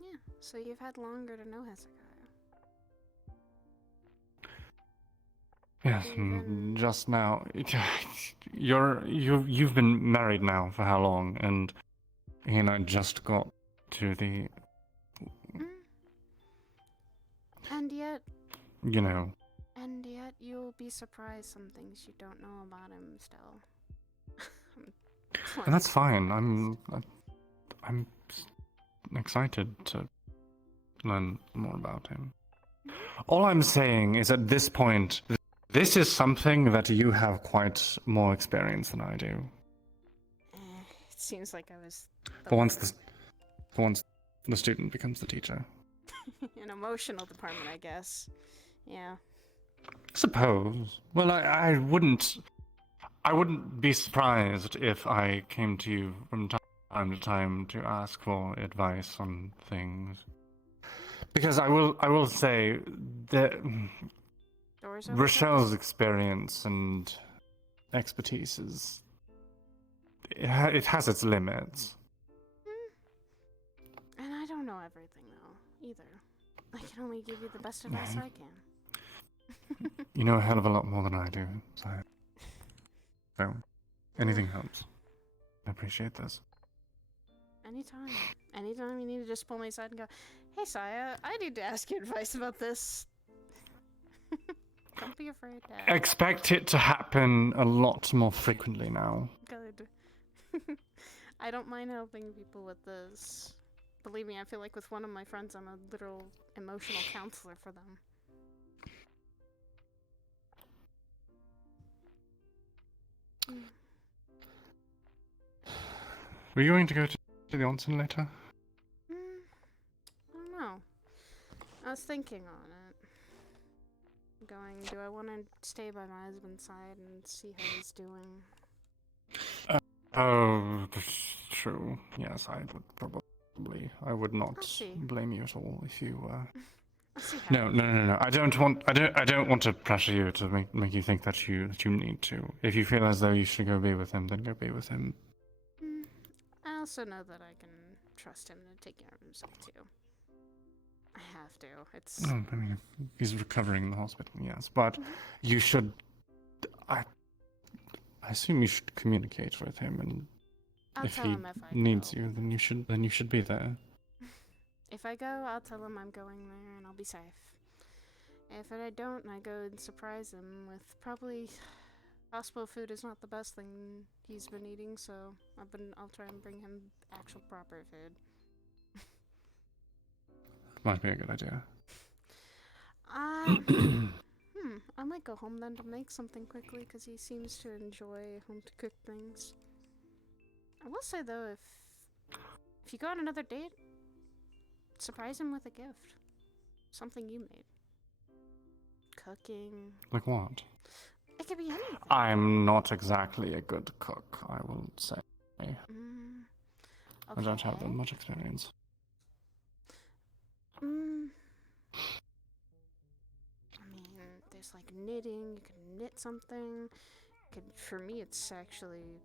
Yeah, so you've had longer to know Hezekiah. Yes, just now. You've been married now for how long? And he and I just got to the And yet, you know, you'll be surprised some things you don't know about him still. and that's fine. I'm excited to learn more about him. All I'm saying is at this point, this is something that you have quite more experience than I do. It seems like I was For once the student becomes the teacher. an emotional department, I guess. Yeah. Suppose. Well, I wouldn't be surprised if I came to you from time to time to ask for advice on things. Because I will say that Doors open? Rochelle's experience and expertise is it has its limits. And I don't know everything though, either. I can only give you the best advice I can. You know a hell of a lot more than I do, so anything helps. I appreciate this. Anytime. Anytime you need to just pull me aside and go, hey Saya, I need to ask you advice about this. Don't be afraid, Dad. Expect it to happen a lot more frequently now. Good. I don't mind helping people with this. Believe me, I feel like with one of my friends, I'm a literal emotional counselor for them. Were you going to go to the onsen later? I don't know. I was thinking on it. Do I want to stay by my husband's side and see how he's doing? Oh, that's true. Yes, I would probably. I would not blame you at all if you No. I don't want to pressure you to make you think that you need to. If you feel as though you should go be with him, then go be with him. I also know that I can trust him to take care of himself too. I have to. It's. Oh, I mean, he's recovering in the hospital, yes, but you should. I assume you should communicate with him, and if he needs you, then you should be there. If I go, I'll tell him I'm going there and I'll be safe. If I don't, I go and surprise him with probably hospital food is not the best thing he's been eating, so I'll try and bring him actual proper food. Might be a good idea. I might go home then to make something quickly because he seems to enjoy home to cook things. I will say though, if you go on another date, surprise him with a gift. Something you made. Cooking. Like what? It could be anything. I'm not exactly a good cook, I will say. Okay. I don't have that much experience. I mean, there's like knitting. You can knit something. For me, it's actually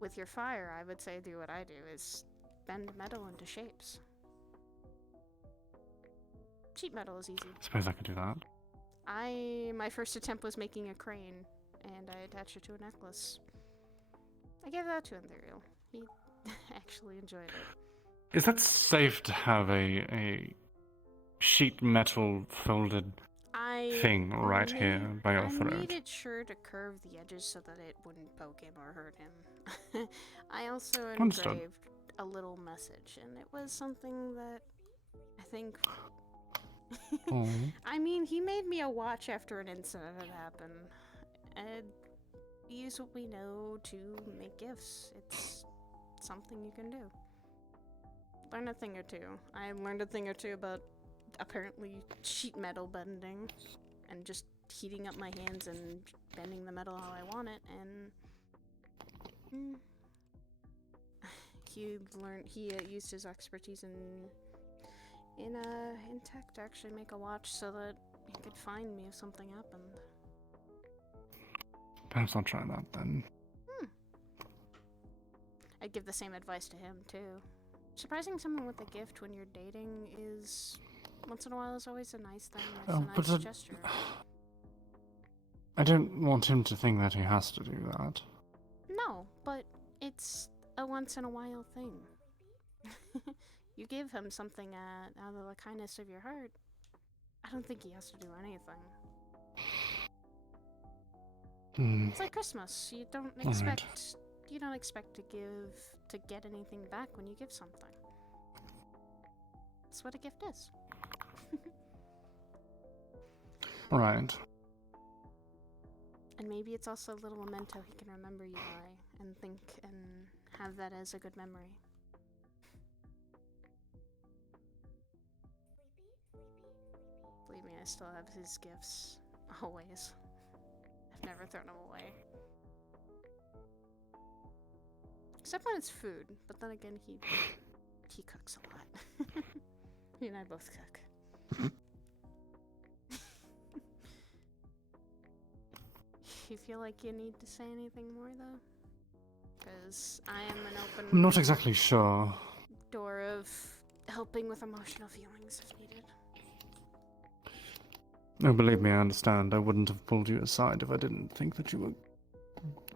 with your fire. I would say do what I do is bend metal into shapes. Sheet metal is easy. I suppose I could do that. My first attempt was making a crane, and I attached it to a necklace. I gave that to Sidriel. He actually enjoyed it. Is that safe to have a sheet metal folded thing right here by your throat? I made it sure to curve the edges so that it wouldn't poke him or hurt him. I also engraved a little message, and it was something that I think... I mean, he made me a watch after an incident had happened. And we use what we know to make gifts. It's something you can do. Learn a thing or two. I learned a thing or two about apparently sheet metal bending and just heating up my hands and bending the metal how I want it, and he used his expertise in tech to actually make a watch so that he could find me if something happened. Perhaps I'll try that then. I'd give the same advice to him too. Surprising someone with a gift when you're dating is once in a while is always a nice thing. It's a nice gesture. I don't want him to think that he has to do that. No, but it's a once in a while thing. You give him something out of the kindness of your heart, I don't think he has to do anything. It's Hmm. like Christmas. You don't All right. expect to get anything back when you give something. That's what a gift is. Right. And maybe it's also a little memento he can remember you by and think and have that as a good memory. Believe me, I still have his gifts. Always. I've never thrown them away. Except when it's food, but then again, he cooks a lot. He and I both cook. You feel like you need to say anything more, though? Because I am an open I'm not exactly sure. door of helping with emotional feelings if needed. No, believe me, I understand. I wouldn't have pulled you aside if I didn't think that you were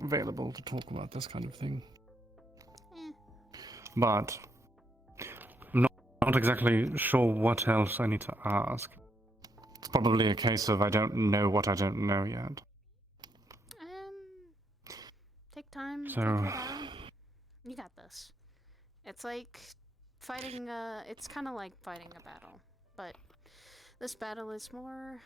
available to talk about this kind of thing. But I'm not exactly sure what else I need to ask. It's probably a case of I don't know what I don't know yet. Take time, So- take your time. You got this. It's like fighting it's kind of like fighting a battle, but this battle is more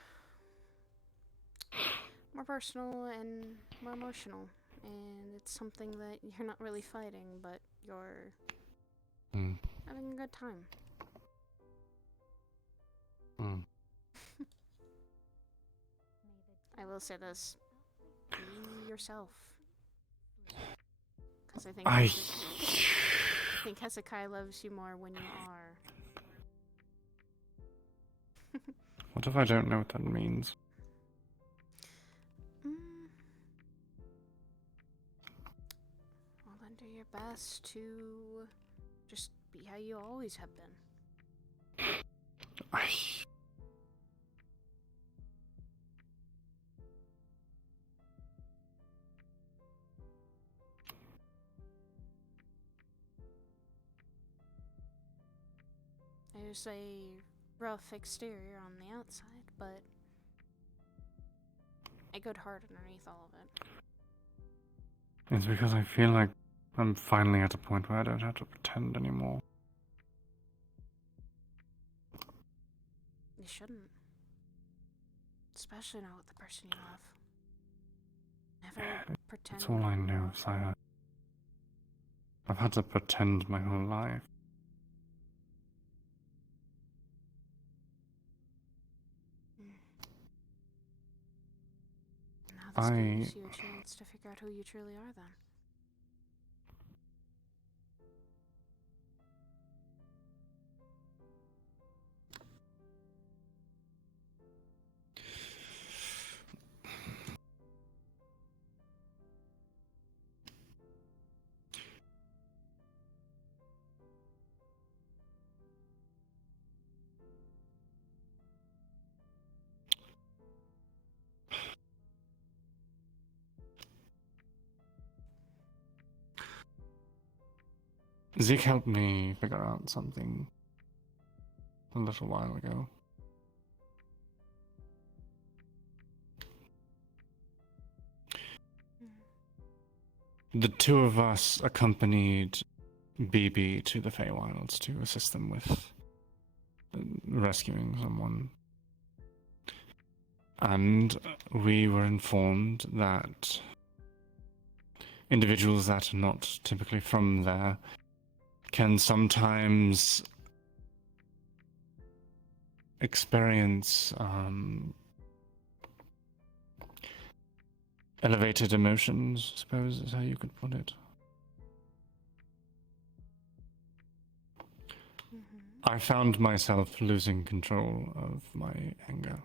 personal and more emotional, and it's something that you're not really fighting, but you're having a good time. I will say this: be yourself, because I think Hezekiah loves you more when you are. What if I don't know what that means? Well, then do your best to just be how you always have been. There's a rough exterior on the outside, but a good heart underneath all of it. It's because I feel like I'm finally at a point where I don't have to pretend anymore. You shouldn't. Especially not with the person you love. Never pretend. That's all I know, Sire. I've had to pretend my whole life. Now this gives you a chance to figure out who you truly are then. Zeke helped me figure out something a little while ago. The two of us accompanied BB to the Feywilds to assist them with rescuing someone. And we were informed that individuals that are not typically from there can sometimes experience elevated emotions, I suppose is how you could put it. I found myself losing control of my anger.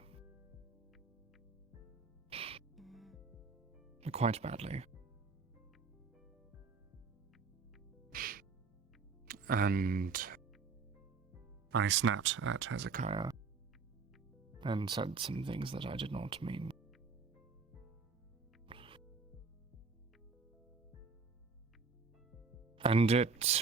Quite badly. And I snapped at Hezekiah and said some things that I did not mean. And it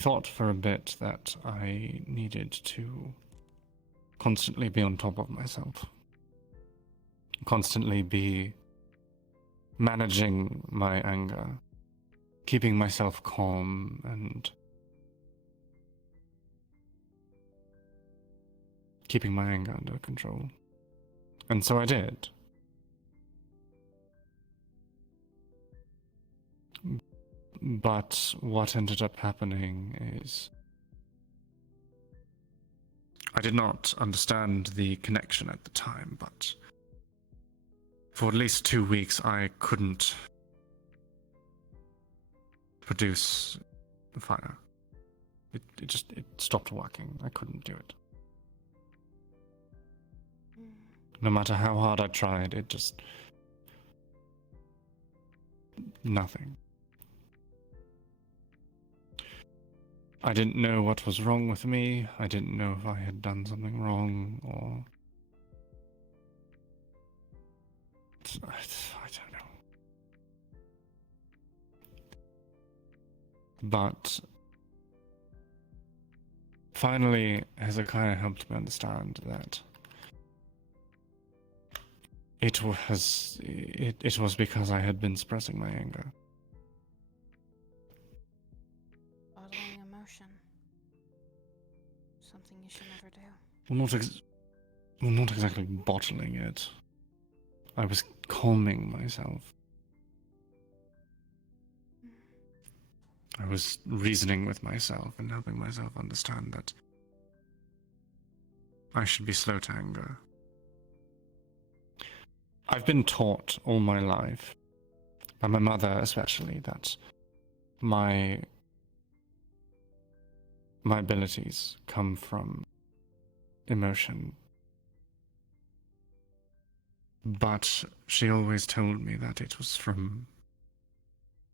thought for a bit that I needed to constantly be on top of myself. Constantly be managing my anger, keeping myself calm, and keeping my anger under control. And so I did. But what ended up happening is I did not understand the connection at the time, but for at least 2 weeks I couldn't produce fire. It stopped working. I couldn't do it. No matter how hard I tried, it just... nothing. I didn't know what was wrong with me. I didn't know if I had done something wrong, or... I don't know. But... finally, Hezekiah helped me understand that it was because I had been suppressing my anger. Bottling emotion. Something you should never do. Well, not exactly bottling it. I was calming myself. I was reasoning with myself and helping myself understand that I should be slow to anger. I've been taught all my life, by my mother especially, that my abilities come from emotion. But she always told me that it was from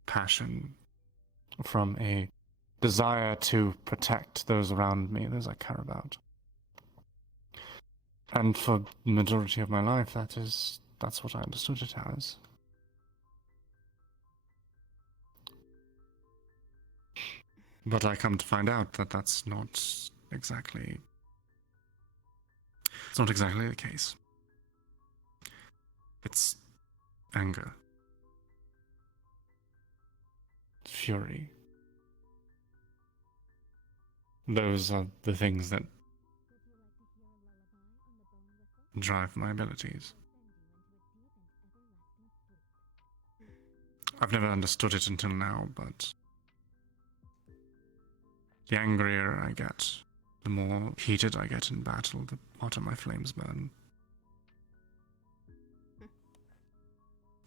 passion, from a desire to protect those around me, those I care about. And for the majority of my life, that's what I understood it as. But I come to find out that that's not exactly... it's not exactly the case. It's anger. Fury. Those are the things that drive my abilities. I've never understood it until now, but the angrier I get, the more heated I get in battle, the hotter my flames burn.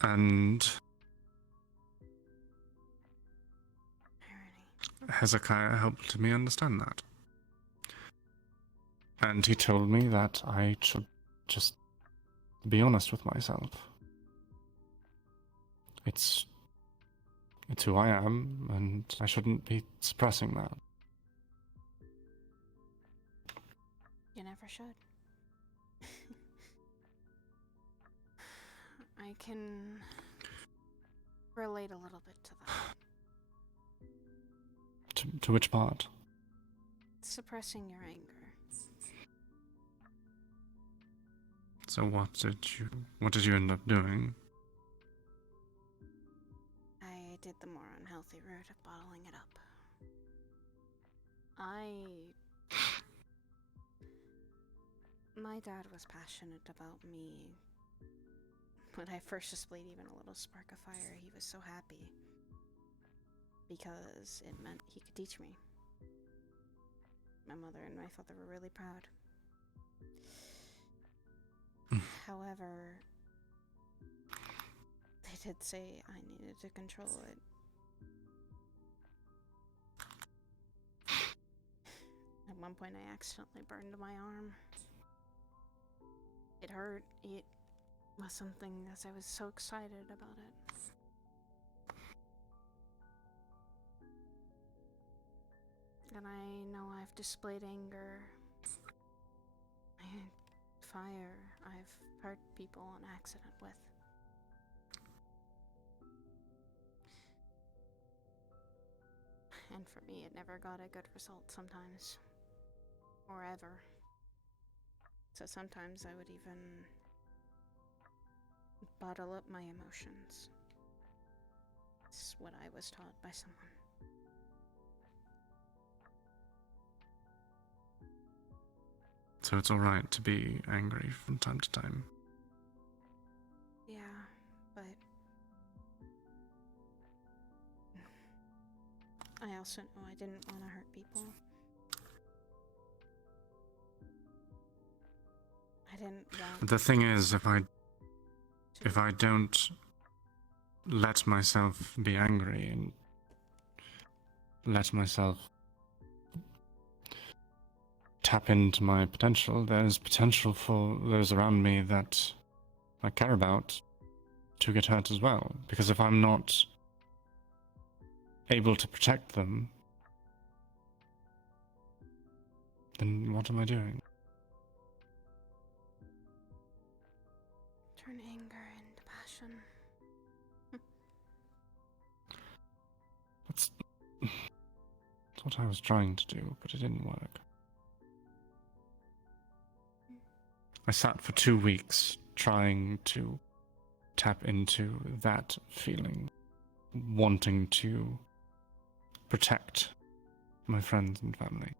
And Hezekiah helped me understand that. And he told me that I should just be honest with myself. It's who I am, and I shouldn't be suppressing that. You never should. I can relate a little bit to that. To which part? Suppressing your anger. So what did you end up doing? I did the more unhealthy route of bottling it up. My dad was passionate about me. When I first displayed even a little spark of fire, he was so happy. Because it meant he could teach me. My mother and my father were really proud. However, they did say I needed to control it. At one point I accidentally burned my arm. It hurt. It was something as I was so excited about it. And I know I've displayed anger, fire, I've hurt people on accident with. And for me, it never got a good result sometimes. Or ever. So sometimes I would even bottle up my emotions. It's what I was taught by someone. So it's alright to be angry from time to time. Yeah, but I also know I didn't want to hurt people. I didn't want... The thing is, if I don't let myself be angry and let myself tap into my potential, there's potential for those around me that I care about to get hurt as well. Because if I'm not able to protect them, then what am I doing? Turn anger into passion. That's what I was trying to do, but it didn't work. I sat for 2 weeks trying to tap into that feeling, wanting to protect my friends and family.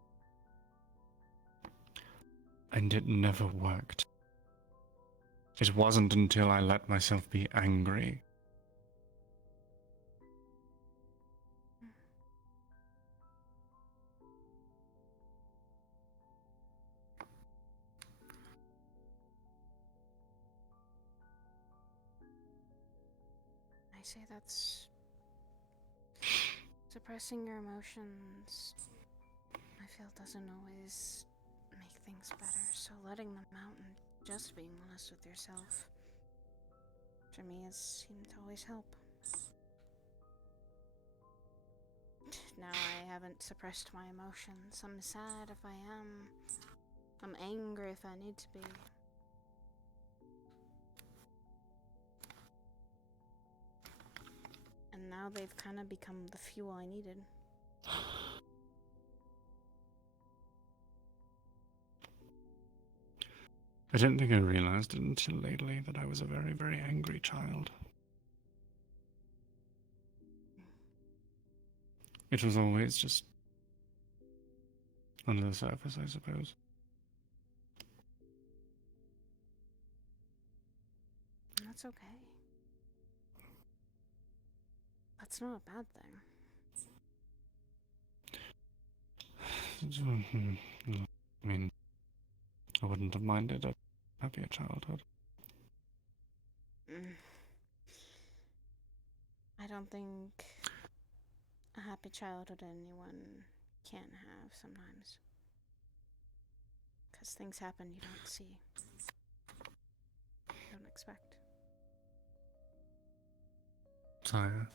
And it never worked. It wasn't until I let myself be angry I say that's suppressing your emotions. I feel doesn't always make things better, so letting them out and just being honest with yourself, for me, has seemed to always help. Now I haven't suppressed my emotions. I'm sad if I am. I'm angry if I need to be. And now they've kind of become the fuel I needed. I don't think I realized it until lately that I was a very, very angry child. It was always just under the surface, I suppose. And that's okay. That's not a bad thing. I mean, I wouldn't have minded a happier childhood. I don't think a happy childhood anyone can have sometimes. Because things happen you don't see. Don't expect. Sire.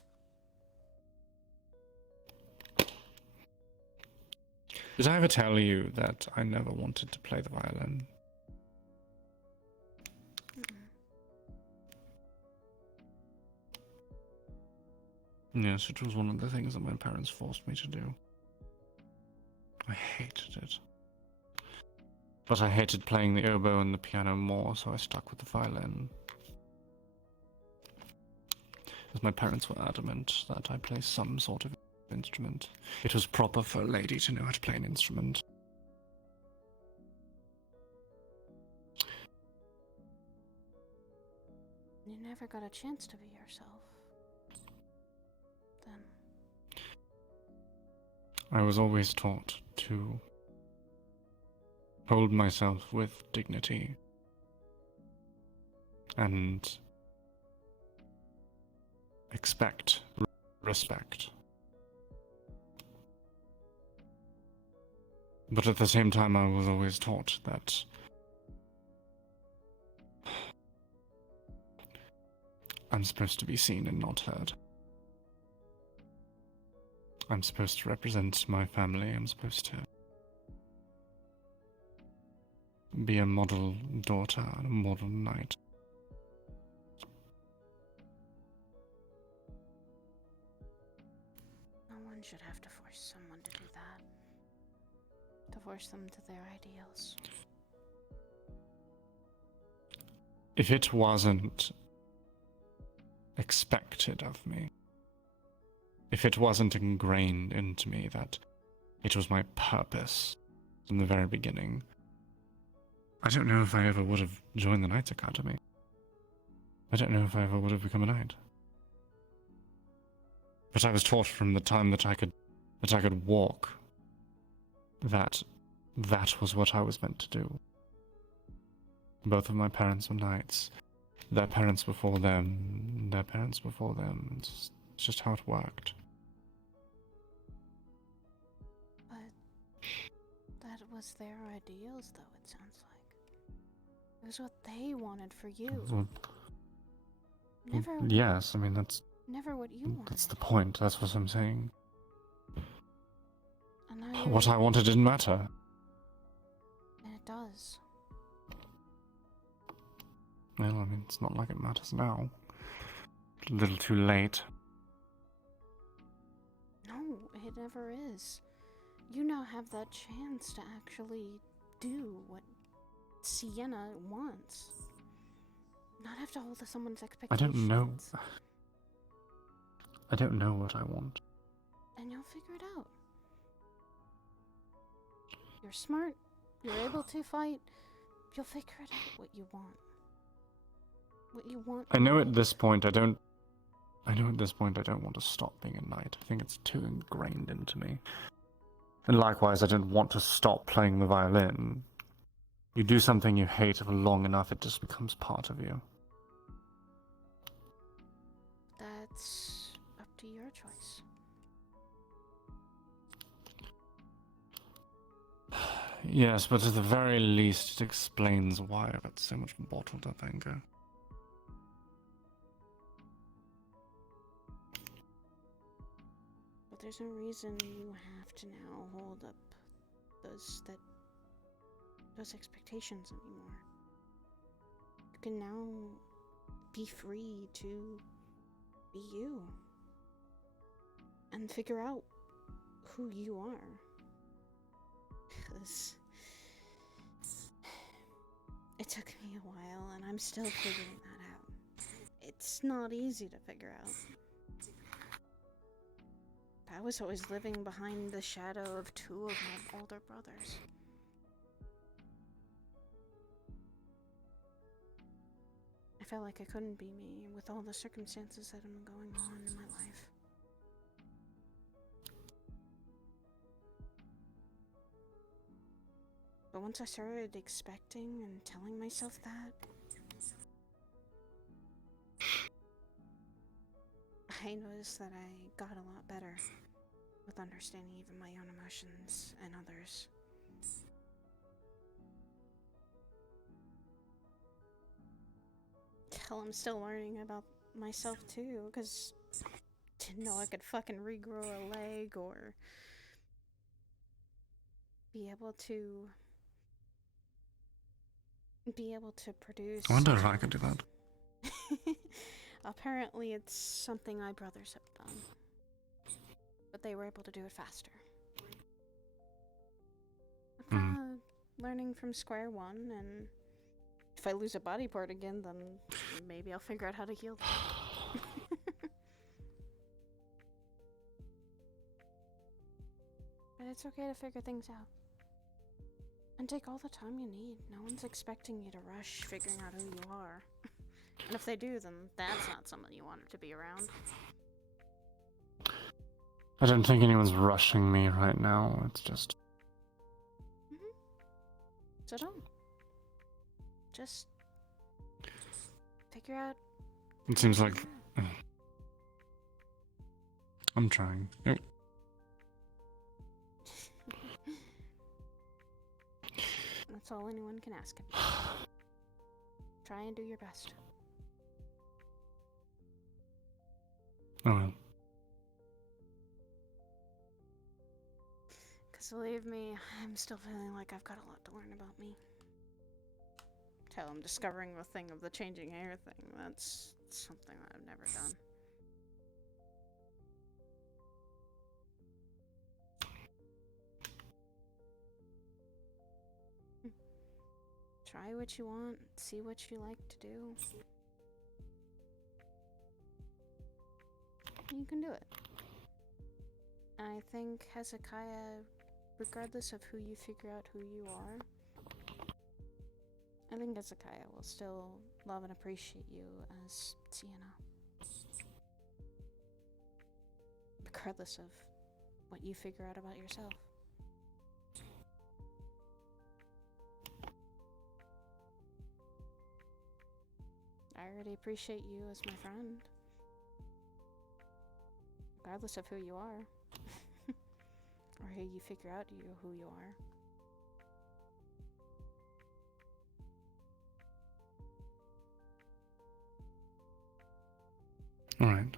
Did I ever tell you that I never wanted to play the violin? Yes, it was one of the things that my parents forced me to do. I hated it. But I hated playing the oboe and the piano more, so I stuck with the violin. As my parents were adamant that I play some sort of instrument. It was proper for a lady to know how to play an instrument. You never got a chance to be yourself. Then. I was always taught to hold myself with dignity and expect respect. But at the same time, I was always taught that I'm supposed to be seen and not heard. I'm supposed to represent my family. I'm supposed to be a model daughter and a model knight. No one should have to force someone force them to their ideals. If it wasn't expected of me, if it wasn't ingrained into me that it was my purpose from the very beginning, I don't know if I ever would have joined the Knights Academy. I don't know if I ever would have become a knight. But I was taught from the time that I could walk that was what I was meant to do. Both of my parents were knights. Their parents before them, their parents before them. It's just how it worked. But that was their ideals, though, it sounds like. It was what they wanted for you. Well, Never. yes, I mean, that's Never what you wanted. the point. That's what I'm saying. And now What I wanted didn't matter. And it does. Well, I mean, it's not like it matters now. A little too late. No, it never is. You now have that chance to actually do what Sienna wants. Not have to hold to someone's I expectations. don't know. I don't know what I want. And you'll figure it out. You're smart. You're able to fight. You'll figure it out what you want. What you want. I know at this point I don't want to stop being a knight. I think it's too ingrained into me. And likewise, I don't want to stop playing the violin. You do something you hate for long enough, it just becomes part of you. That's up to your choice. Yes, but at the very least, it explains why I've got so much bottled up anger. But there's no reason you have to now hold up those expectations anymore. You can now be free to be you and figure out who you are. 'Cause it took me a while and I'm still figuring that out. It's not easy to figure out. I was always living behind the shadow of two of my older brothers. I felt like I couldn't be me with all the circumstances that have been going on in my life. But once I started expecting and telling myself that, I noticed that I got a lot better with understanding even my own emotions and others. Hell, I'm still learning about myself too, because didn't know I could fucking regrow a leg or be able to produce. I wonder if I could do that. Apparently it's something my brothers have done, but they were able to do it faster. I'm kinda learning from square one, and if I lose a body part again, then maybe I'll figure out how to heal that. But it's okay to figure things out. And take all the time you need. No one's expecting you to rush figuring out who you are. And if they do, then that's not someone you wanted to be around. I don't think anyone's rushing me right now. It's just... So don't. Just figure out. It seems like... I'm trying. Nope. That's all anyone can ask him. Try and do your best. Oh well. Because believe me, I'm still feeling like I've got a lot to learn about me. Hell, I'm discovering the thing of the changing hair thing. That's something that I've never done. Try what you want, see what you like to do. You can do it. And I think Hezekiah, regardless of who you figure out who you are, I think Hezekiah will still love and appreciate you as Sienna. Regardless of what you figure out about yourself. I already appreciate you as my friend. Regardless of who you are. Or who you figure out who you are. Alright.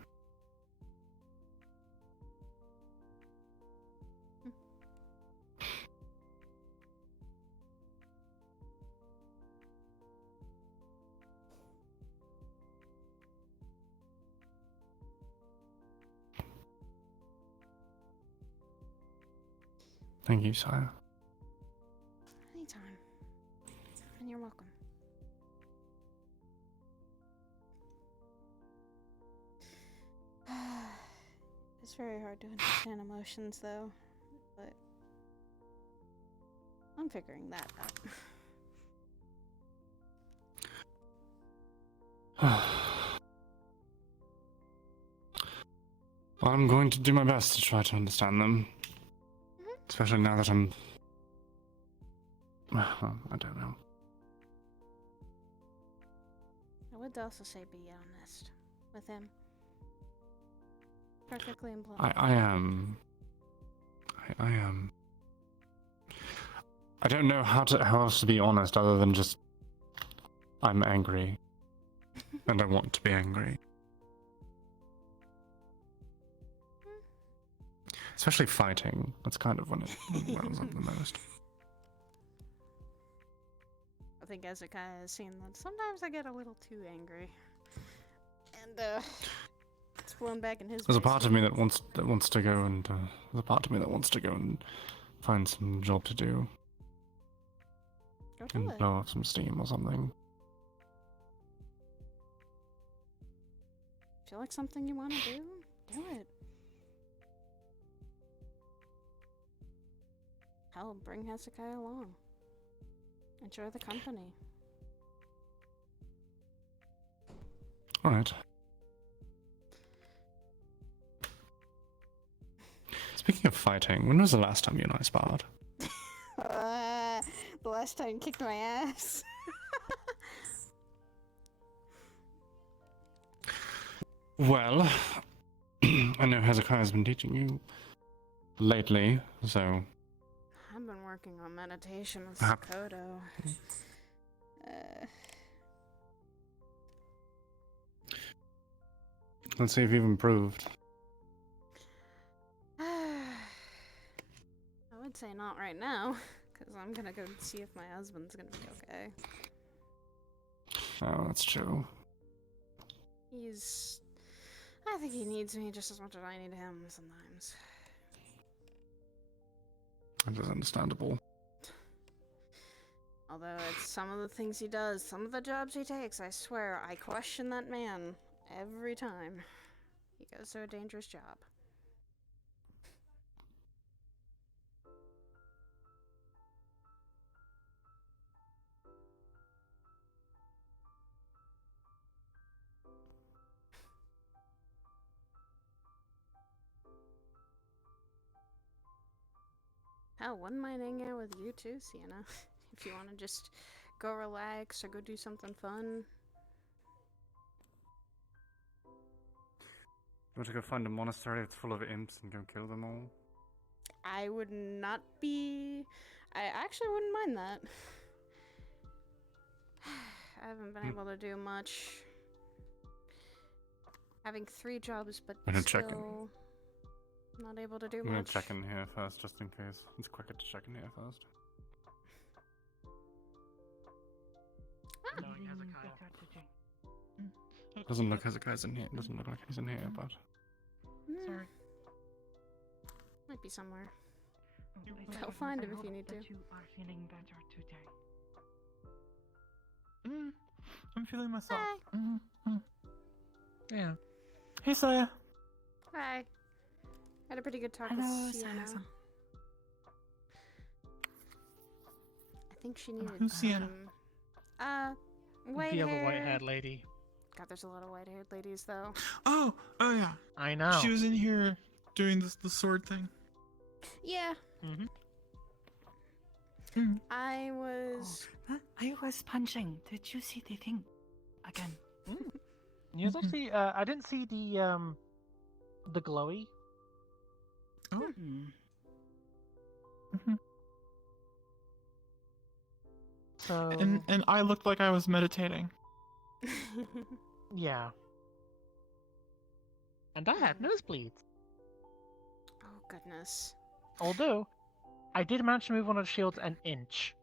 Thank you, sire. Anytime. And you're welcome. It's very hard to understand emotions, though. But I'm figuring that out. Well, I'm going to do my best to try to understand them. Especially now that I'm... Well, I don't know. I would also say be honest with him. Perfectly and blunt. I am... I don't know how else to be honest other than just... I'm angry. And I want to be angry. Especially fighting. That's kind of when it wells up the most. I think Hezekiah has seen that sometimes I get a little too angry. And, it's blown back in his There's a face. part of me that wants to go and... there's a part of me that wants to go and find some job to do. Go do And it. blow off some steam or something. Feel like something you want to do? Do it. Hell, bring Hezekiah along. Enjoy the company. Alright. Speaking of fighting, when was the last time you and I sparred? The last time you kicked my ass. Well, I know Hezekiah's been teaching you lately, so... I've been working on meditation with Perhaps- Sakoto. Let's see if you've improved. I would say not right now, because I'm gonna go see if my husband's gonna be okay. Oh, that's true. I think he needs me just as much as I need him sometimes. That is understandable. Although it's some of the things he does, some of the jobs he takes, I swear, I question that man every time. He goes to a dangerous job. Hell, wouldn't mind hanging out with you too, Sienna. If you want to just go relax or go do something fun. You want to go find a monastery that's full of imps and go kill them all? I would not be... I actually wouldn't mind that. I haven't been able to do much. Having 3 jobs, but I'm gonna check in. still not able to do I'm gonna much. check in here first, just in case. It's quicker to check in here first. Knowing Hezekiah. Doesn't look Hezekiah's in here. Doesn't look like he's in here, but... Sorry. Might be somewhere. I Go find him if hope you need that to. you are feeling better today. I'm feeling myself. Hi. Yeah. Hey, Saya. Hi. Had a pretty good talk Hello, with Sienna. Saya-san. I think she needed Who's Sienna? white The other hair. white-haired lady. God, there's a lot of white-haired ladies though. Oh yeah. I know. She was in here doing the sword thing. Yeah. Mm-hmm. I was. I was punching. Did you see the thing again? Yes, actually, I didn't see the glowy. Oh. So. And I looked like I was meditating. Yeah. And I had nosebleeds. Oh goodness. Although, I did manage to move one of the shields an inch.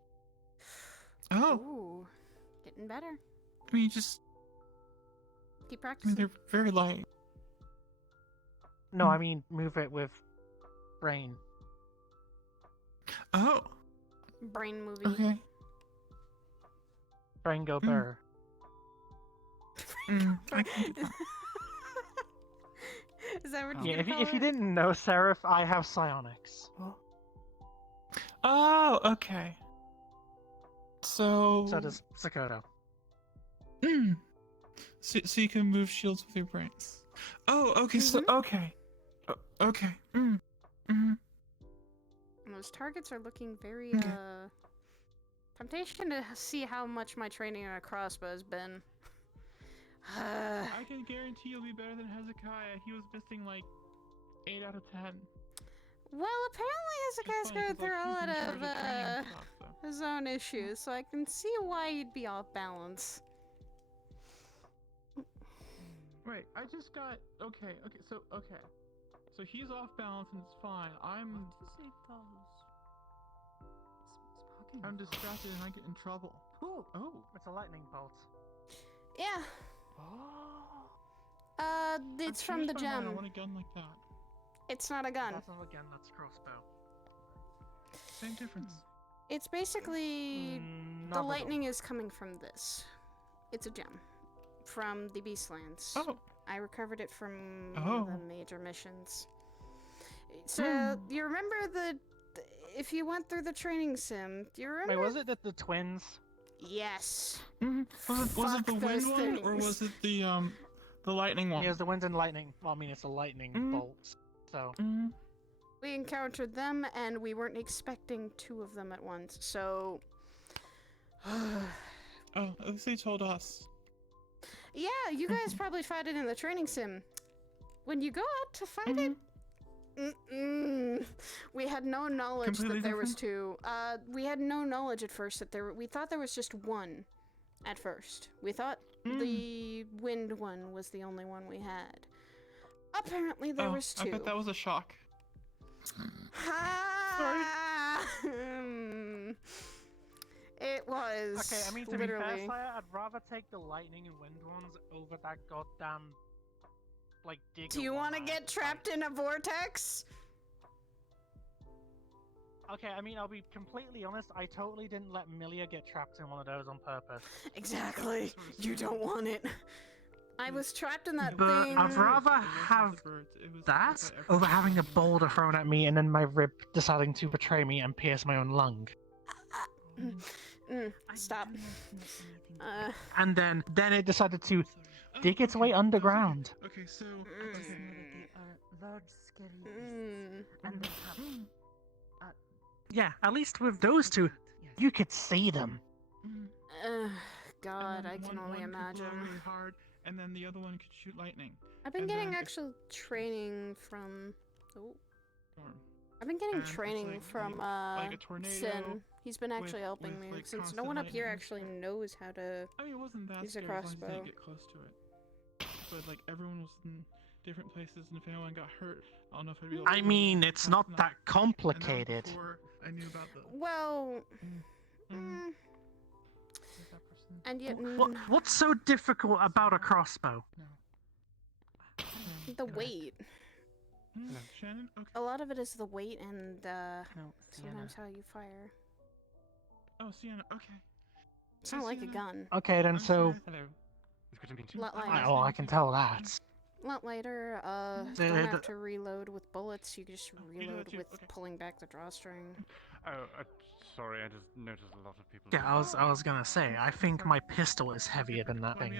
Oh. Ooh, getting better. I mean, just. Keep I mean, practicing. they're very light. No, I mean move it with brain. Oh. Brain movie. Okay. Brain go burr. I can do that. Is that what Yeah, you're if gonna you call it? didn't know, Seraph, I have psionics. Oh, okay. So. So does Sakoto. So you can move shields with your brains. Oh, okay. So okay. Okay. Those targets are looking very temptation to see how much my training on a crossbow has been. I can guarantee you'll be better than Hezekiah. He was missing like 8 out of 10. Well, apparently Hezekiah's funny, going 'cause, like, through a he's lot in charge of of training and stuff, so. his own issues, so I can see why he'd be off balance. Right. I just got okay. So he's off balance and it's fine. I'm distracted and I get in trouble. Ooh, Oh. it's a lightning bolt. Yeah. It's I've from the changed my mind. I gem. want a gun like that. It's not a gun. That's not a gun, that's crossbow. Same difference. It's basically Not the at all. lightning is coming from this. It's a gem from the Beastlands. Oh. I recovered it from one of the major missions. So you remember if you went through the training sim? Do you remember? Wait, was it the twins? Yes. Was it Fuck the those wind one or things. was it the lightning one? Yeah, it was the wind and lightning. Well, I mean, it's a lightning bolt, so. We encountered them, and we weren't expecting 2 of them at once. So. Oh, at least they told us. Yeah, you guys probably fought it in the training sim. When you go out to fight it, we had no knowledge Completely that there was different? 2. We had no knowledge at first that we thought there was just 1 at first. We thought the wind one was the only one we had. Apparently there was 2. I bet that was a shock. It was. Okay, I mean, to literally. be fair, Slayer, I'd rather take the lightning and wind ones over that goddamn, like, digger. Do you want to get trapped in a vortex? Okay, I mean, I'll be completely honest, I totally didn't let Milia get trapped in one of those on purpose. Exactly. You don't want it. I was trapped in that But thing. I'd rather have that over having a boulder thrown at me and then my rib deciding to betray me and pierce my own lung. Stop. And then it decided to dig its way underground. Okay, so. Large scary and they have Yeah, at least with those 2, you could see them. God, I can only one could blow imagine. really hard, and then the other one could shoot lightning. I've been And getting then if- actual training from. Oh. Storm. I've been getting And it's training like- from like a tornado Sin. He's been actually helping with, me like, since no constant one up here lightning. actually knows how to I mean, it wasn't that use a scary as long as you crossbow. didn't get close to it. But like everyone was in different places, and if anyone got hurt, I don't know if I'd be able to. I mean, it's not enough. that And that was complicated. before I knew about the. Well, Who's that person? and yet What's so difficult about a crossbow? the weight. Shannon? Okay. A lot of it is the weight and No, sometimes how you fire. Oh, Sienna. Okay. It's not like a gun. Okay, then so. Hello. It's good to meet you. Lot lighter. Oh, I can tell that. Lot lighter. The- Don't the- have to reload with bullets. You just reload with pulling back the drawstring. Oh, sorry, I just noticed a lot of people. Yeah, I was gonna say, I think my pistol is heavier than that thing.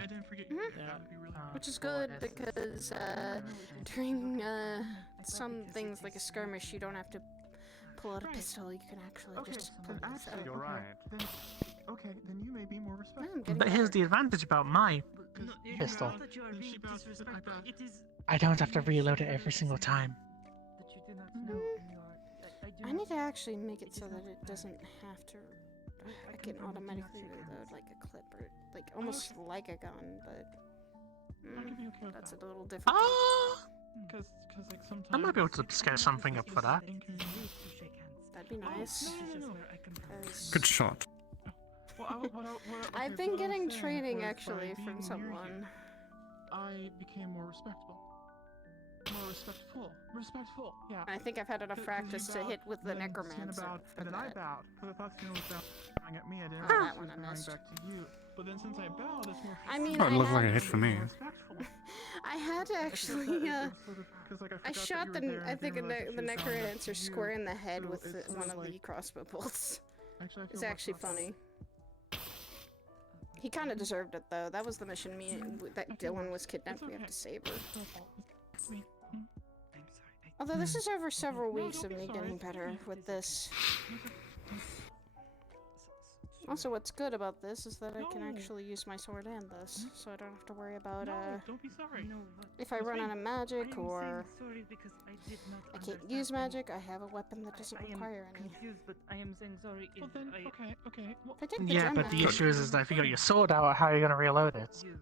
Which is good because during some things like a skirmish, you don't have to pull out a pistol. You can actually just pull it out. You're right. Okay, then you may be more respectful. I'm getting But here's better. the advantage about my pistol. That you are being disrespectful. It is. I don't have to reload it every single time. That you do not know and you are. I do I not need to actually make it so that it doesn't have to. I can automatically reload like a clip or like almost like a gun, but that's a little different. Ah! Because like sometimes I might be able to scare something up for that. That'd be nice. No. 'cause Good shot. I've been getting training actually from someone. I became more respectable. More respectful. Yeah. I think I've had enough practice to hit with the necromancer for And then I that. bowed because I thought Sino was bowing at me. I didn't Oh, realize that she one was I bowing missed. back to you. But then since I bowed, it's more. I mean, Oh, it I looked like a had- hit for me. I had to actually, I shot I think the necromancer square in the head with one of the crossbow bolts. It's actually funny. He kind of deserved it though. That was the mission. That Dylan was kidnapped. We have to save her. Although this is over several weeks of me getting better with this. Also, what's good about this is that I can actually use my sword and this, so I don't have to worry about don't be sorry. if I run out of magic or sorry because I did not I can't use magic. I have a weapon that doesn't require any. confused, but I am saying sorry Well if then, I okay. Well, If I take the Yeah, gem but the out- issue is that if you got your sword out, how are you gonna reload it? you.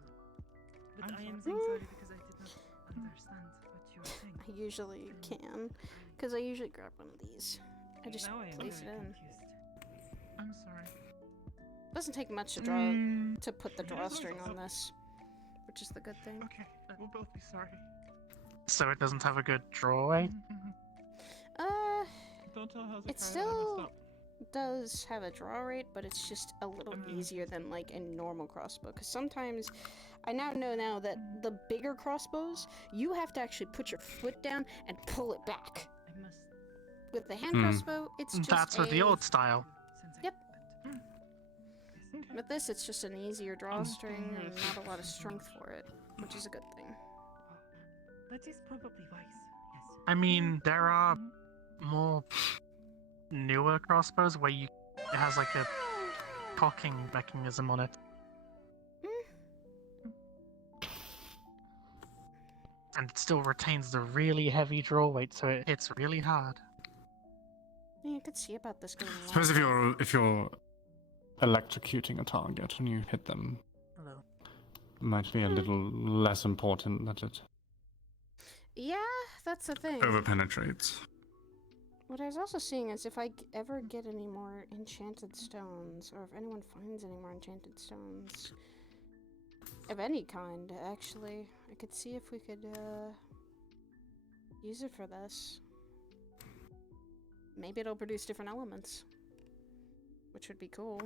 But I'm I am sorry. saying sorry because I did not understand what you were saying. I usually can, because I usually grab one of these. I just Now I am place it very in. confused. I'm sorry. Doesn't take much to draw to put the drawstring on this, which is the good thing. Okay, we'll both be sorry. So it doesn't have a good draw weight? Uh, Don't tell Hezekiah it that I still messed up. does have a draw rate, but it's just a little easier than like a normal crossbow. Because sometimes, I now know that the bigger crossbows, you have to actually put your foot down and pull it back. I must. With the hand crossbow, it's just That's with the old style. Yep. With this, it's just an easier drawstring and not a lot of strength for it, which is a good thing. That is probably wise. Yes. I mean, there are more newer crossbows where it has like a cocking mechanism on it. And it still retains the really heavy draw weight, so it hits really hard. Yeah, I could see about this going I suppose if you're electrocuting a target and you hit them, Hello. it might be a little less important that it Yeah, that's the thing. overpenetrates. What I was also seeing is if I ever get any more enchanted stones, or if anyone finds any more enchanted stones, of any kind, actually, I could see if we could, use it for this. Maybe it'll produce different elements, which would be cool.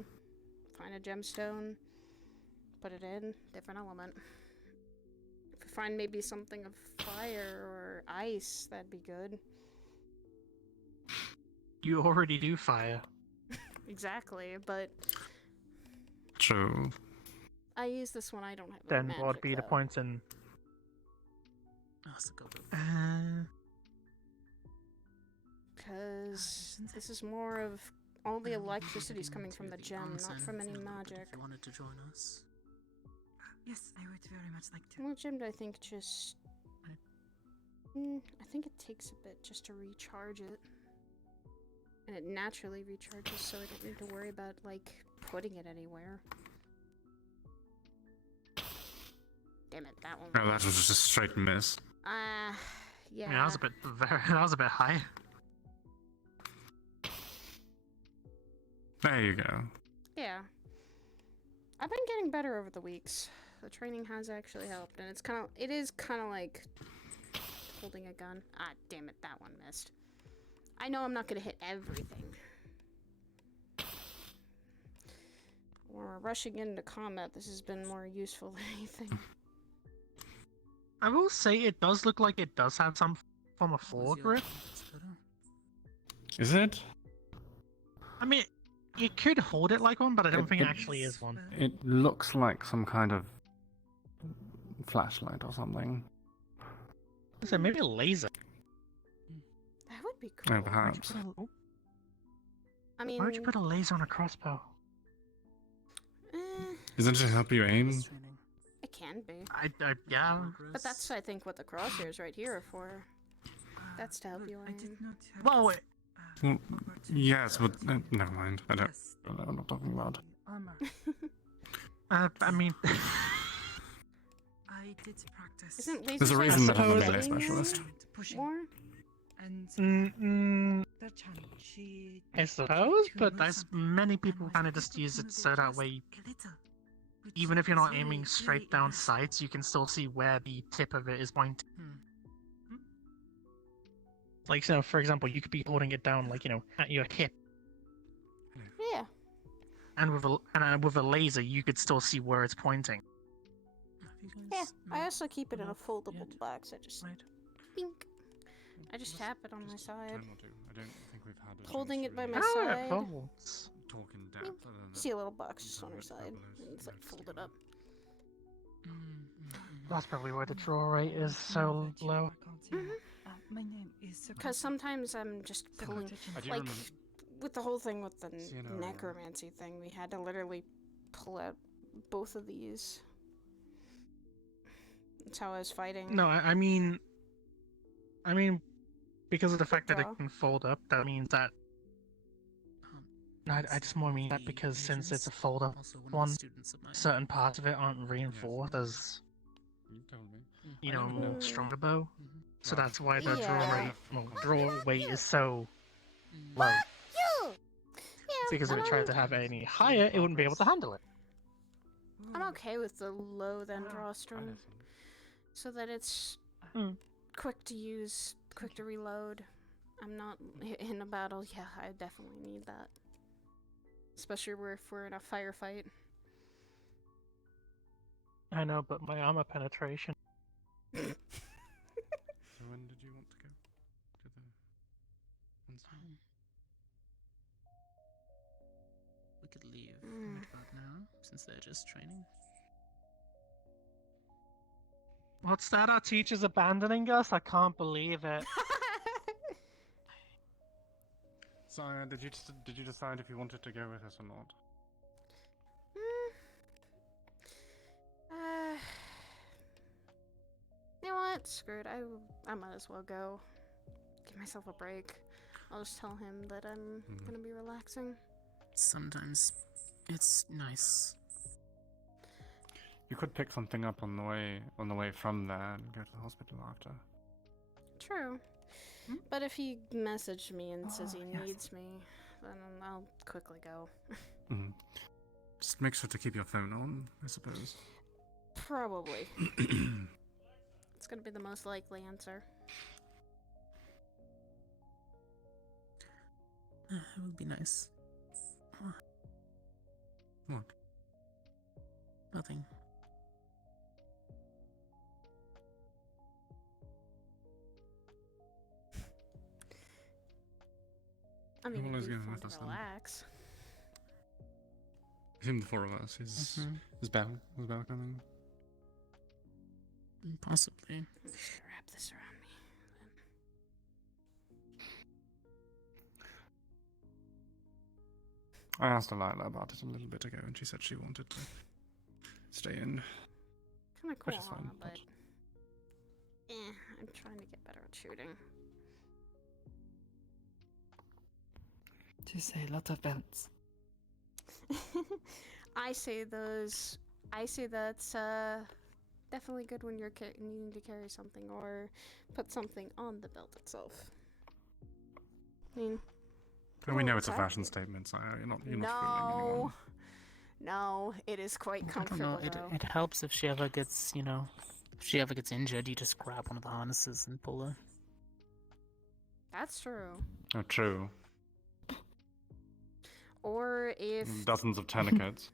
Find a gemstone, put it in, different element. If we find maybe something of fire or ice, that'd be good. You already do fire. Exactly, but True. I use this when I don't have any Then magic, what would be the though. point in... Because this is more of all the electricity's coming from the gem, not from any magic. You wanted to join us? Yes, I would very much like to. Well, gem, I think just... I think it takes a bit just to recharge it. And it naturally recharges, so I don't need to worry about, like, putting it anywhere. Damn it, that one. No, that was just a straight miss. Yeah. Yeah, that was a bit that was a bit high. There you go. Yeah. I've been getting better over the weeks. The training has actually helped, and it is kind of like holding a gun. Ah, damn it, that one missed. I know I'm not gonna hit everything. Or For rushing into combat, this has been more useful than anything. I will say it does look like it does have some form of foregrip. Is it? I mean, it could hold it like one, but I don't think it actually is one. It looks like some kind of flashlight or something. So maybe a laser. That would be cool. Oh, perhaps. I mean, Why would you put a laser on a crossbow? Doesn't it help you aim? It can be. Yeah. But that's, I think, what the crosshairs right here are for. That's to help you aim. Well, wait. Well, yes, but never mind. I don't know what I'm talking about. I mean... I did practice. Isn't laser There's a reason that I'm a sight melee specialist. more? And that channel, she I suppose, but there's many people kind of just use it so that way, even if you're not aiming straight down sights, you can still see where the tip of it is pointing. Like, so for example, you could be holding it down, like, you know, at your hip, Yeah. and with a laser, you could still see where it's pointing. Yeah. I also keep it in a foldable box. I just bink. I just tap it on my side. I don't think we've had a Holding it by my Oh, side. it folds. Talk in depth. See a little box just on her side. And it's like folded up. That's probably why the draw rate is so low. my name is Because sometimes I'm just pulling, like, with the whole thing with the necromancy thing, we had to literally pull out both of these. That's how I was fighting. No, I mean, because of the fact that it can fold up, that means that. No, I just more mean that because since it's a fold up one, certain parts of it aren't reinforced as, you know, stronger bow. So that's why the draw weight is so low. Because if it tried to have any higher, it wouldn't be able to handle it. I'm okay with the low then drawstring, so that it's quick to use, quick to reload. I'm not in a battle. Yeah, I definitely need that, especially if we're in a firefight. I know, but my armor penetration. So when did you want to go to the inside? We could leave right about now, since they're just training. What's that? Our teacher's abandoning us? I can't believe it. So, did you decide if you wanted to go with us or not? You know what? Screw it. I might as well go. Give myself a break. I'll just tell him that I'm gonna be relaxing. Sometimes it's nice. You could pick something up on the way from there and go to the hospital after. True. But if he messaged me and says he needs me, then I'll quickly go. Just make sure to keep your phone on, I suppose. Probably. It's gonna be the most likely answer. It would be nice. What? Nothing. I mean, Who it'd was be going fun with to us then? relax. Him, the four of us. Is Belle coming? Possibly. I'm just gonna wrap this around me. I asked Delilah about it a little bit ago, and she said she wanted to stay in. Kind of cool, Which is fine, but I'm trying to get better at shooting. To say a lot of belts. I say that's definitely good when you're needing to carry something or put something on the belt itself. I mean, And we know it's a fashion statement, so you're not fooling anyone. No, it is quite I don't comfortable. know. It helps if she ever gets, if she ever gets injured, you just grab one of the harnesses and pull her. That's true. Oh, true. Or if Dozens of tourniquets.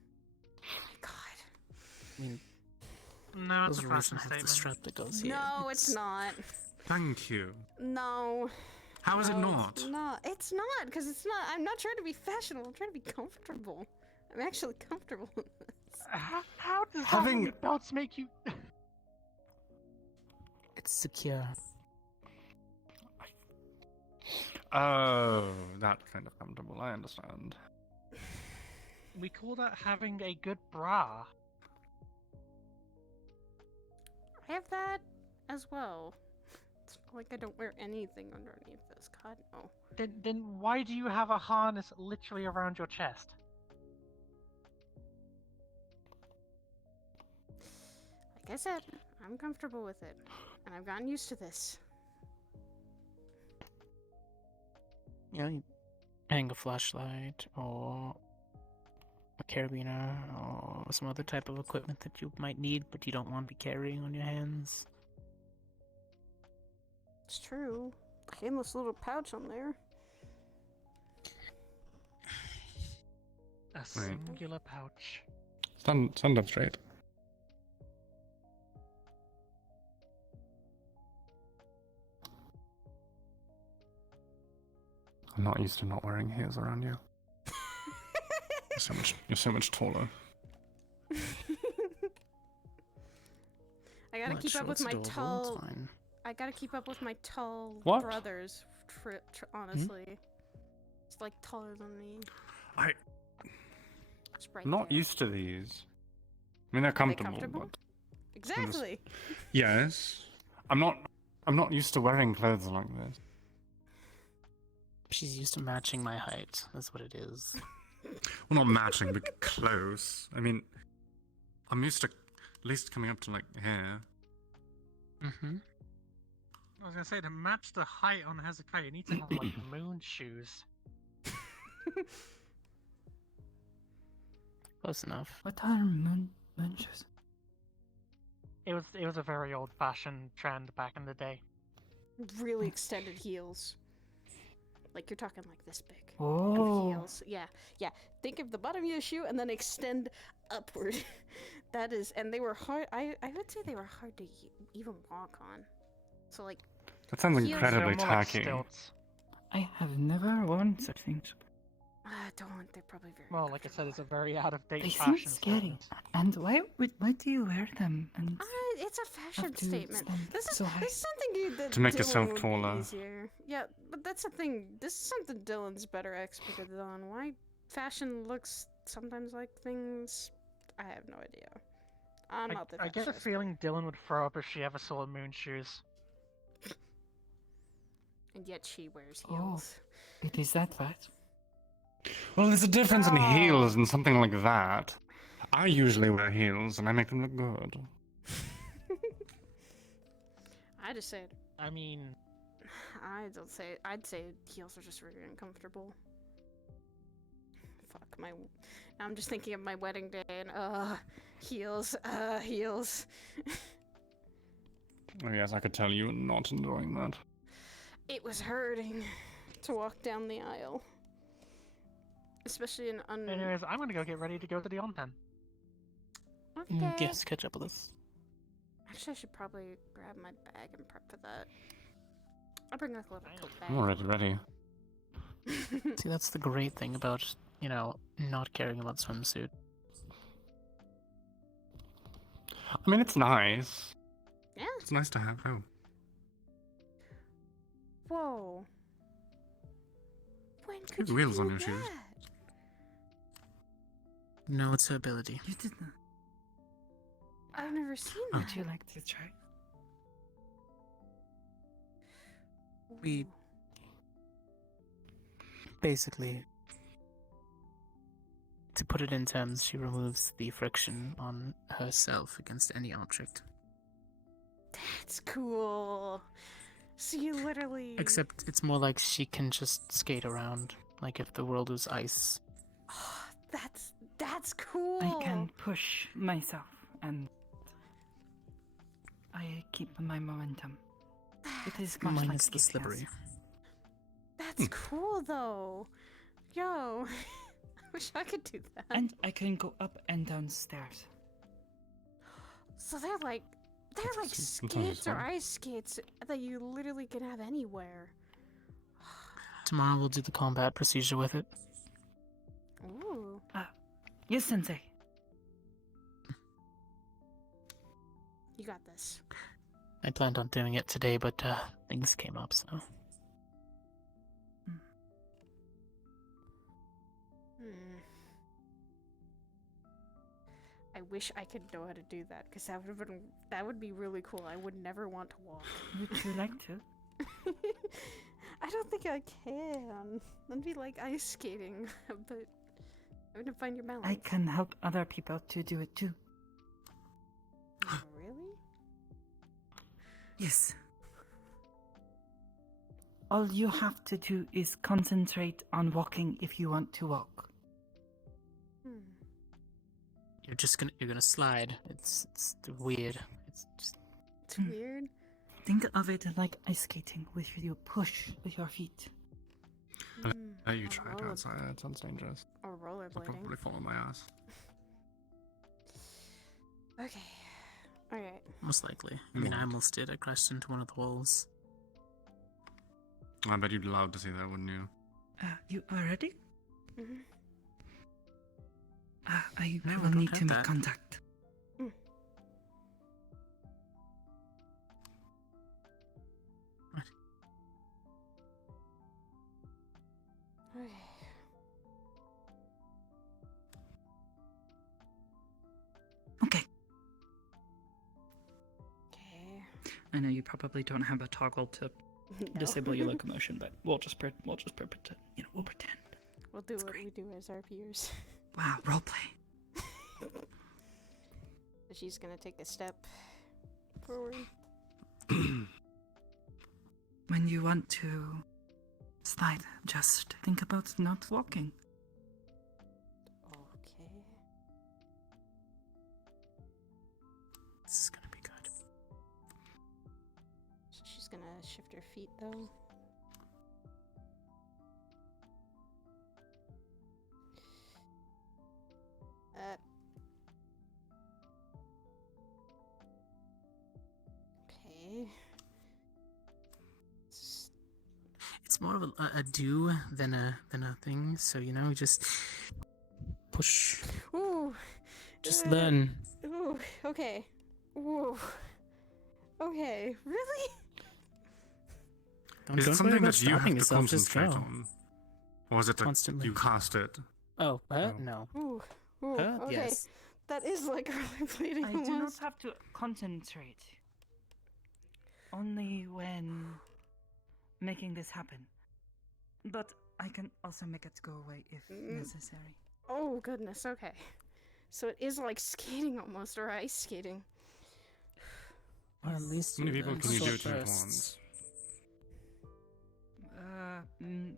I mean, No, it's there's a a reason fashion I have the statement. strap that goes here. No, it's not. Thank you. No. How is it No, not? It's not. It's not, because it's not. I'm not trying to be fashionable. I'm trying to be comfortable. I'm actually comfortable with this. How does Having- having belts make you? It's secure. Oh, that kind of comfortable. I understand. We call that having a good bra. I have that as well. It's not like I don't wear anything underneath this. God, no. Then why do you have a harness literally around your chest? Like I said, I'm comfortable with it. And I've gotten used to this. You know, you hang a flashlight or a carabiner or some other type of equipment that you might need, but you don't want to be carrying on your hands. It's true. Painless little pouch on there. A singular pouch. Stand up straight. I'm not used to not wearing heels around you. You're so much taller. I gotta Well, keep up with it's my doable, it's tall. fine. I gotta keep up with my tall What? brothers. Honestly, it's like taller than me. It's right I'm not there. used to these. I mean, they're Are they comfortable, comfortable? but Exactly. yes, I'm not used to wearing clothes like this. She's used to matching my height. That's what it is. Well, not matching, but close. I mean, I'm used to at least coming up to like here. Mm-hmm. I was gonna say, to match the height on Hezekiah, you need to have like moon shoes. Close enough. What are moon shoes? It was a very old-fashioned trend back in the day. Really extended heels. Like you're talking like this big. Oh. Heels. Yeah. Think of the bottom of your shoe and then extend upward. That is, and they were hard. I would say they were hard to even walk on. So like. That sounds heels- incredibly They're more like tacky. stilts. I have never worn such things. Don't. They're probably very. Well, like I said, it's a very out-of-date They fashion seem scary. statement. And why do you wear them? And It's a fashion have to statement. stand This is so high? something that To make Dylan yourself would be taller. easier. Yeah, but that's the thing. This is something Dylan's better expert on. Why fashion looks sometimes like things, I have no idea. I'm not the I get a fashion feeling Dylan would throw up if she ever saw moon shoes. expert. And yet she wears Oh, heels. it is that bad. Well, there's a difference in Oh. heels and something like that. I usually wear heels and I make them look good. I just say, I mean, I'd say heels are just really uncomfortable. Fuck my. Now I'm just thinking of my wedding day and heels. Oh yes, I could tell you were not enjoying that. It was hurting to walk down the aisle. Especially in anyways, I'm gonna go get ready to go to the on-pen. Okay. Yes, catch up with us. Actually, I should probably grab my bag and prep for that. I'll bring like a little coat bag. I'm already ready. See, that's the great thing about, not caring about swimsuit. I mean, it's nice. Yeah. It's nice to have. Oh. Whoa. When Good could you wheels do on your shoes. that? No, it's her ability. You did not. I've never seen Would that. you like to try? We basically, to put it in terms, she removes the friction on herself against any object. That's cool. So you literally. Except it's more like she can just skate around, like if the world was ice. Oh, that's cool. I can push myself and I keep my momentum. It is much like Minus the skipping, slippery. That's cool though. Yo. Wish I could do that. And I can go up and down stairs. So they're like Sometimes it's skates or fun. ice skates that you literally can have anywhere. Tomorrow we'll do the combat procedure with it. Ooh. Yes, Sensei. You got this. I planned on doing it today, but things came up, so. I wish I could know how to do that, because that would be really cool. I would never want to walk. Would you like to? I don't think I can. That'd be like ice skating, but I wouldn't find your balance. I can help other people to do it too. Really? Yes. All you have to do is concentrate on walking if you want to walk. You're gonna slide. It's weird. It's just. It's weird. Think of it like ice skating, where you push with your feet. You try it outside. It sounds dangerous. Or I'll rollerblading. probably fall on my ass. Okay. Alright. Most likely. I mean, I almost did. I crashed into one of the walls. I bet you'd love to see that, wouldn't you? You are ready? Mm-hmm. I Yeah, will we don't need to have make that. contact. Okay. Okay. Okay. I know you probably don't have a toggle to disable your locomotion, but we'll just pretend. We'll pretend. We'll do what we do as our peers. Wow, roleplay. So she's gonna take a step forward. When you want to slide, just think about not walking. Okay. This is gonna be good. So she's gonna shift her feet though. Okay. It's more of a do than a thing. So just push. Ooh. Just learn. Ooh. Okay. Ooh. Okay. Really? Is it Don't something worry about that you have stopping to yourself, just concentrate go. on? Or is it that Constantly. you cast it? Oh, no. Ooh. Ooh. Okay. Yes. That is like rollerblading I do not almost. have to concentrate. Only when making this happen. But I can also make it go away if necessary. Oh goodness. Okay. So it is like skating almost, or ice skating. Or at least How many people can you do it to at bursts. once?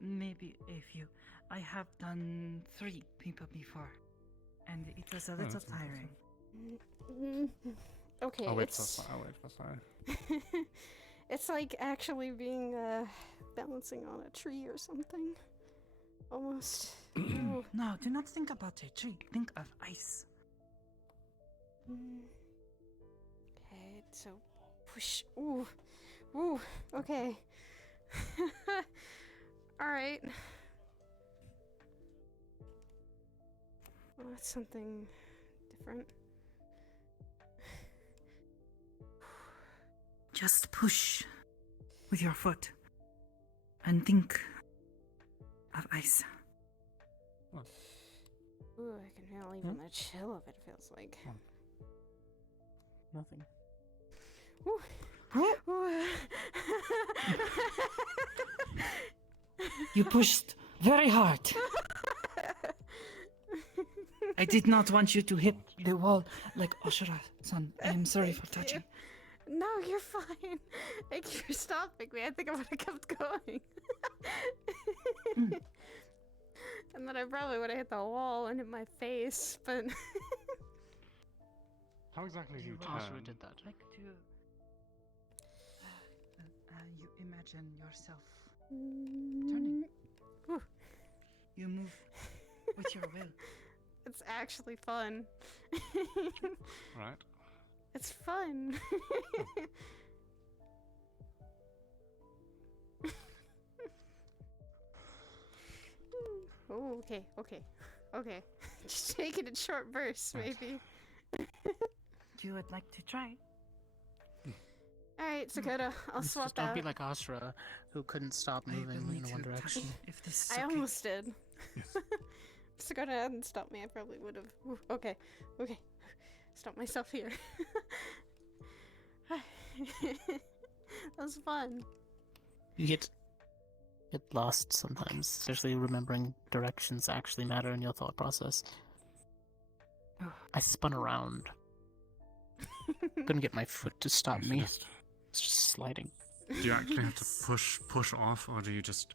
Maybe a few. I have done 3 people before, and it was a little that's tiring. Okay, I'll wait it's for I'll wait for Sai. it's like actually being balancing on a tree or something. Almost. Ooh. No, do not think about a tree. Think of ice. Okay, so push. Ooh. Ooh. Okay. All right. Well, that's something different. Just push with your foot and think of ice. Ooh, I can feel even the chill of it, feels like. Nothing. Ooh. Ooh. You pushed very hard. I did not want you to hit the wall like Oshura-san. I am sorry for touching. No, you're fine. Like, you're stopping me. I think I would have kept going. And then I probably would have hit the wall and hit my face, but... How exactly do you turn? Oshura did that. Like to... you imagine yourself turning. You move with your will. It's actually fun. Right. It's fun. Oh, okay. Just take it in short bursts, maybe. You would like to try? Alright, Sakota, I'll Just swap don't out. be like Asra, who couldn't stop moving in one direction. If this is I okay. almost did. Sakota hadn't stopped me, I probably would have. Okay. Stop myself here. That was fun. You get lost sometimes, especially remembering directions actually matter in your thought process. I spun around. Couldn't get my foot to stop me. It's just sliding. Do you actually have to push off, or do you just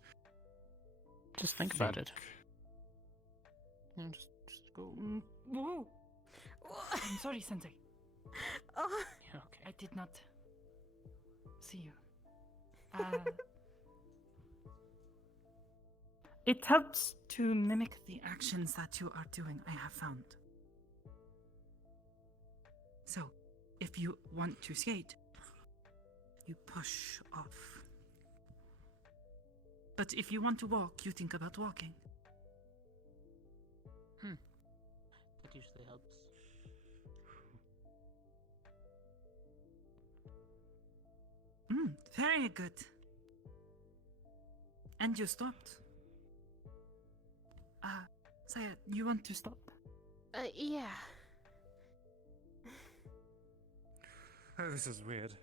think about it? No, just go. Whoa! I'm sorry, Sensei. Oh. Yeah, okay. I did not see you. It helps to mimic the actions that you are doing, I have found. So, if you want to skate, you push off. But if you want to walk, you think about walking. That usually helps. Very good. And you stopped. Saya, you want to stop? Yeah. Oh, this is weird.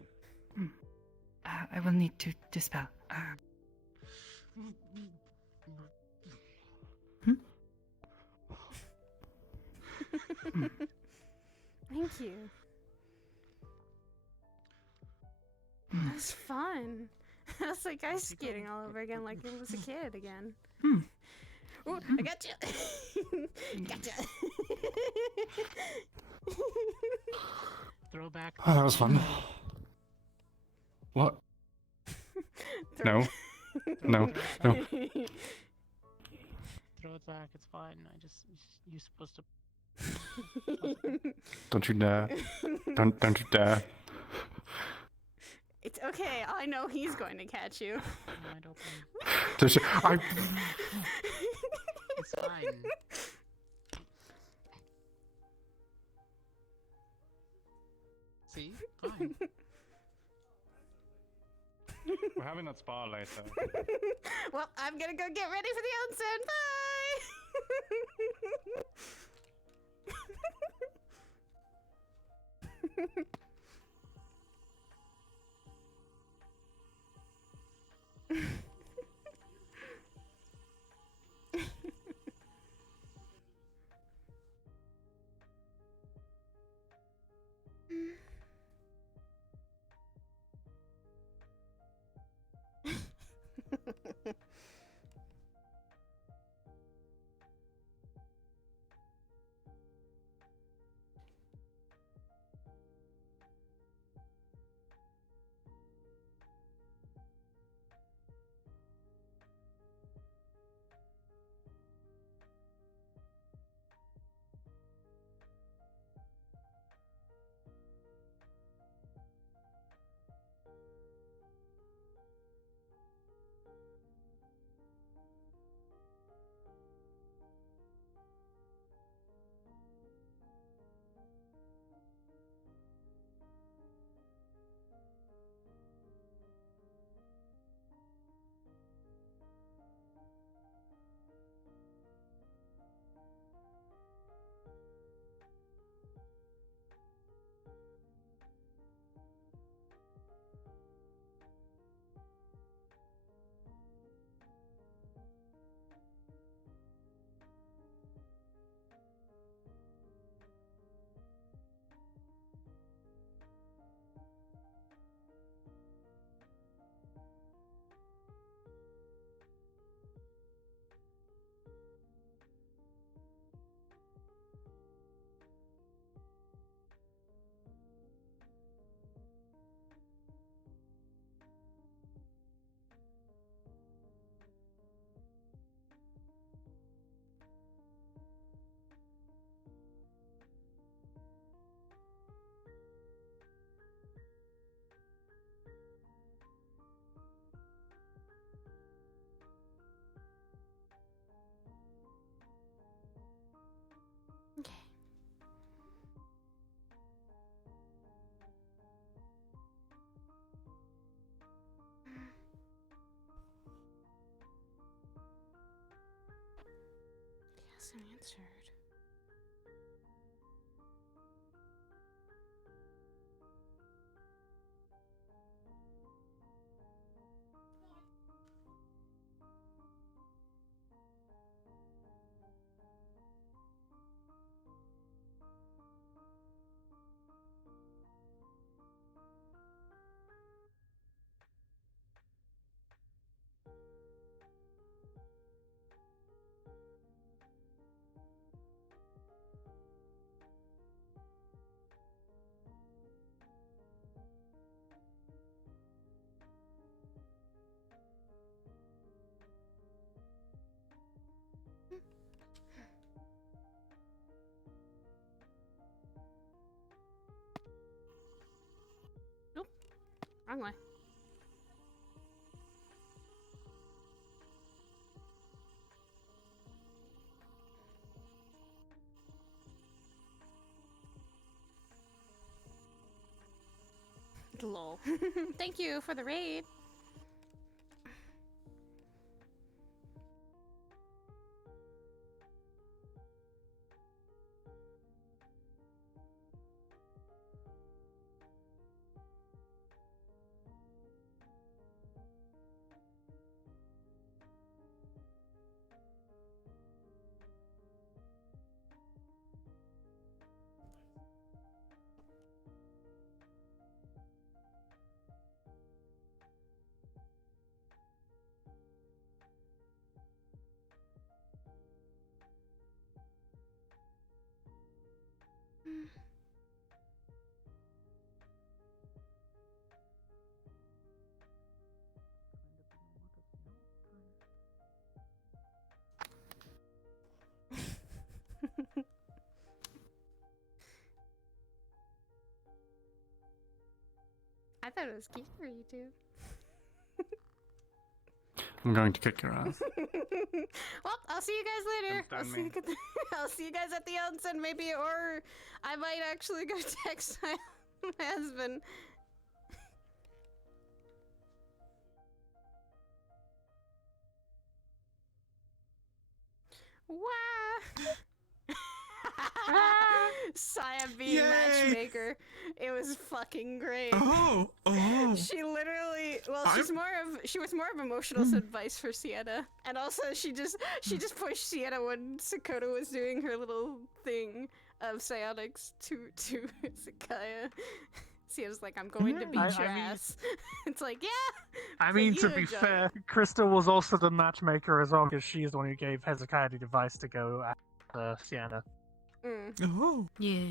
I will need to dispel. Thank you. That was fun. That's like ice skating all over again, like it was a kid again. Ooh, I got you. Gotcha. Throwback. Oh, that was fun. What? No. No. Throw it back. It's fine. You're supposed to. Don't you dare. Don't you dare. It's okay. I know he's going to catch you. Wide open. It's fine. See? Fine. We're having that spa later. Well, I'm gonna go get ready for the onsen. Bye! wasn't answered. Nope. Wrong way. Lol. Thank you for the raid. I thought it was cute for you two. I'm going to kick your ass. Well, I'll see you guys later. Don't stand me. I'll see you guys at the onsen, maybe, or I might actually go text my husband. Wow. Saya being Yay! matchmaker. It was fucking great. Oh. She literally, well, she was more of emotional advice for Sienna, and also she just pushed Sienna when Sakota was doing her little thing of psionics to Sakaya. Sienna's like, I'm going to beat your ass. It's like, yeah. I mean, to be fair, Crystal was also the matchmaker as well, because she's the one who gave Hezekiah the device to go after Sienna. Oh. Yeah.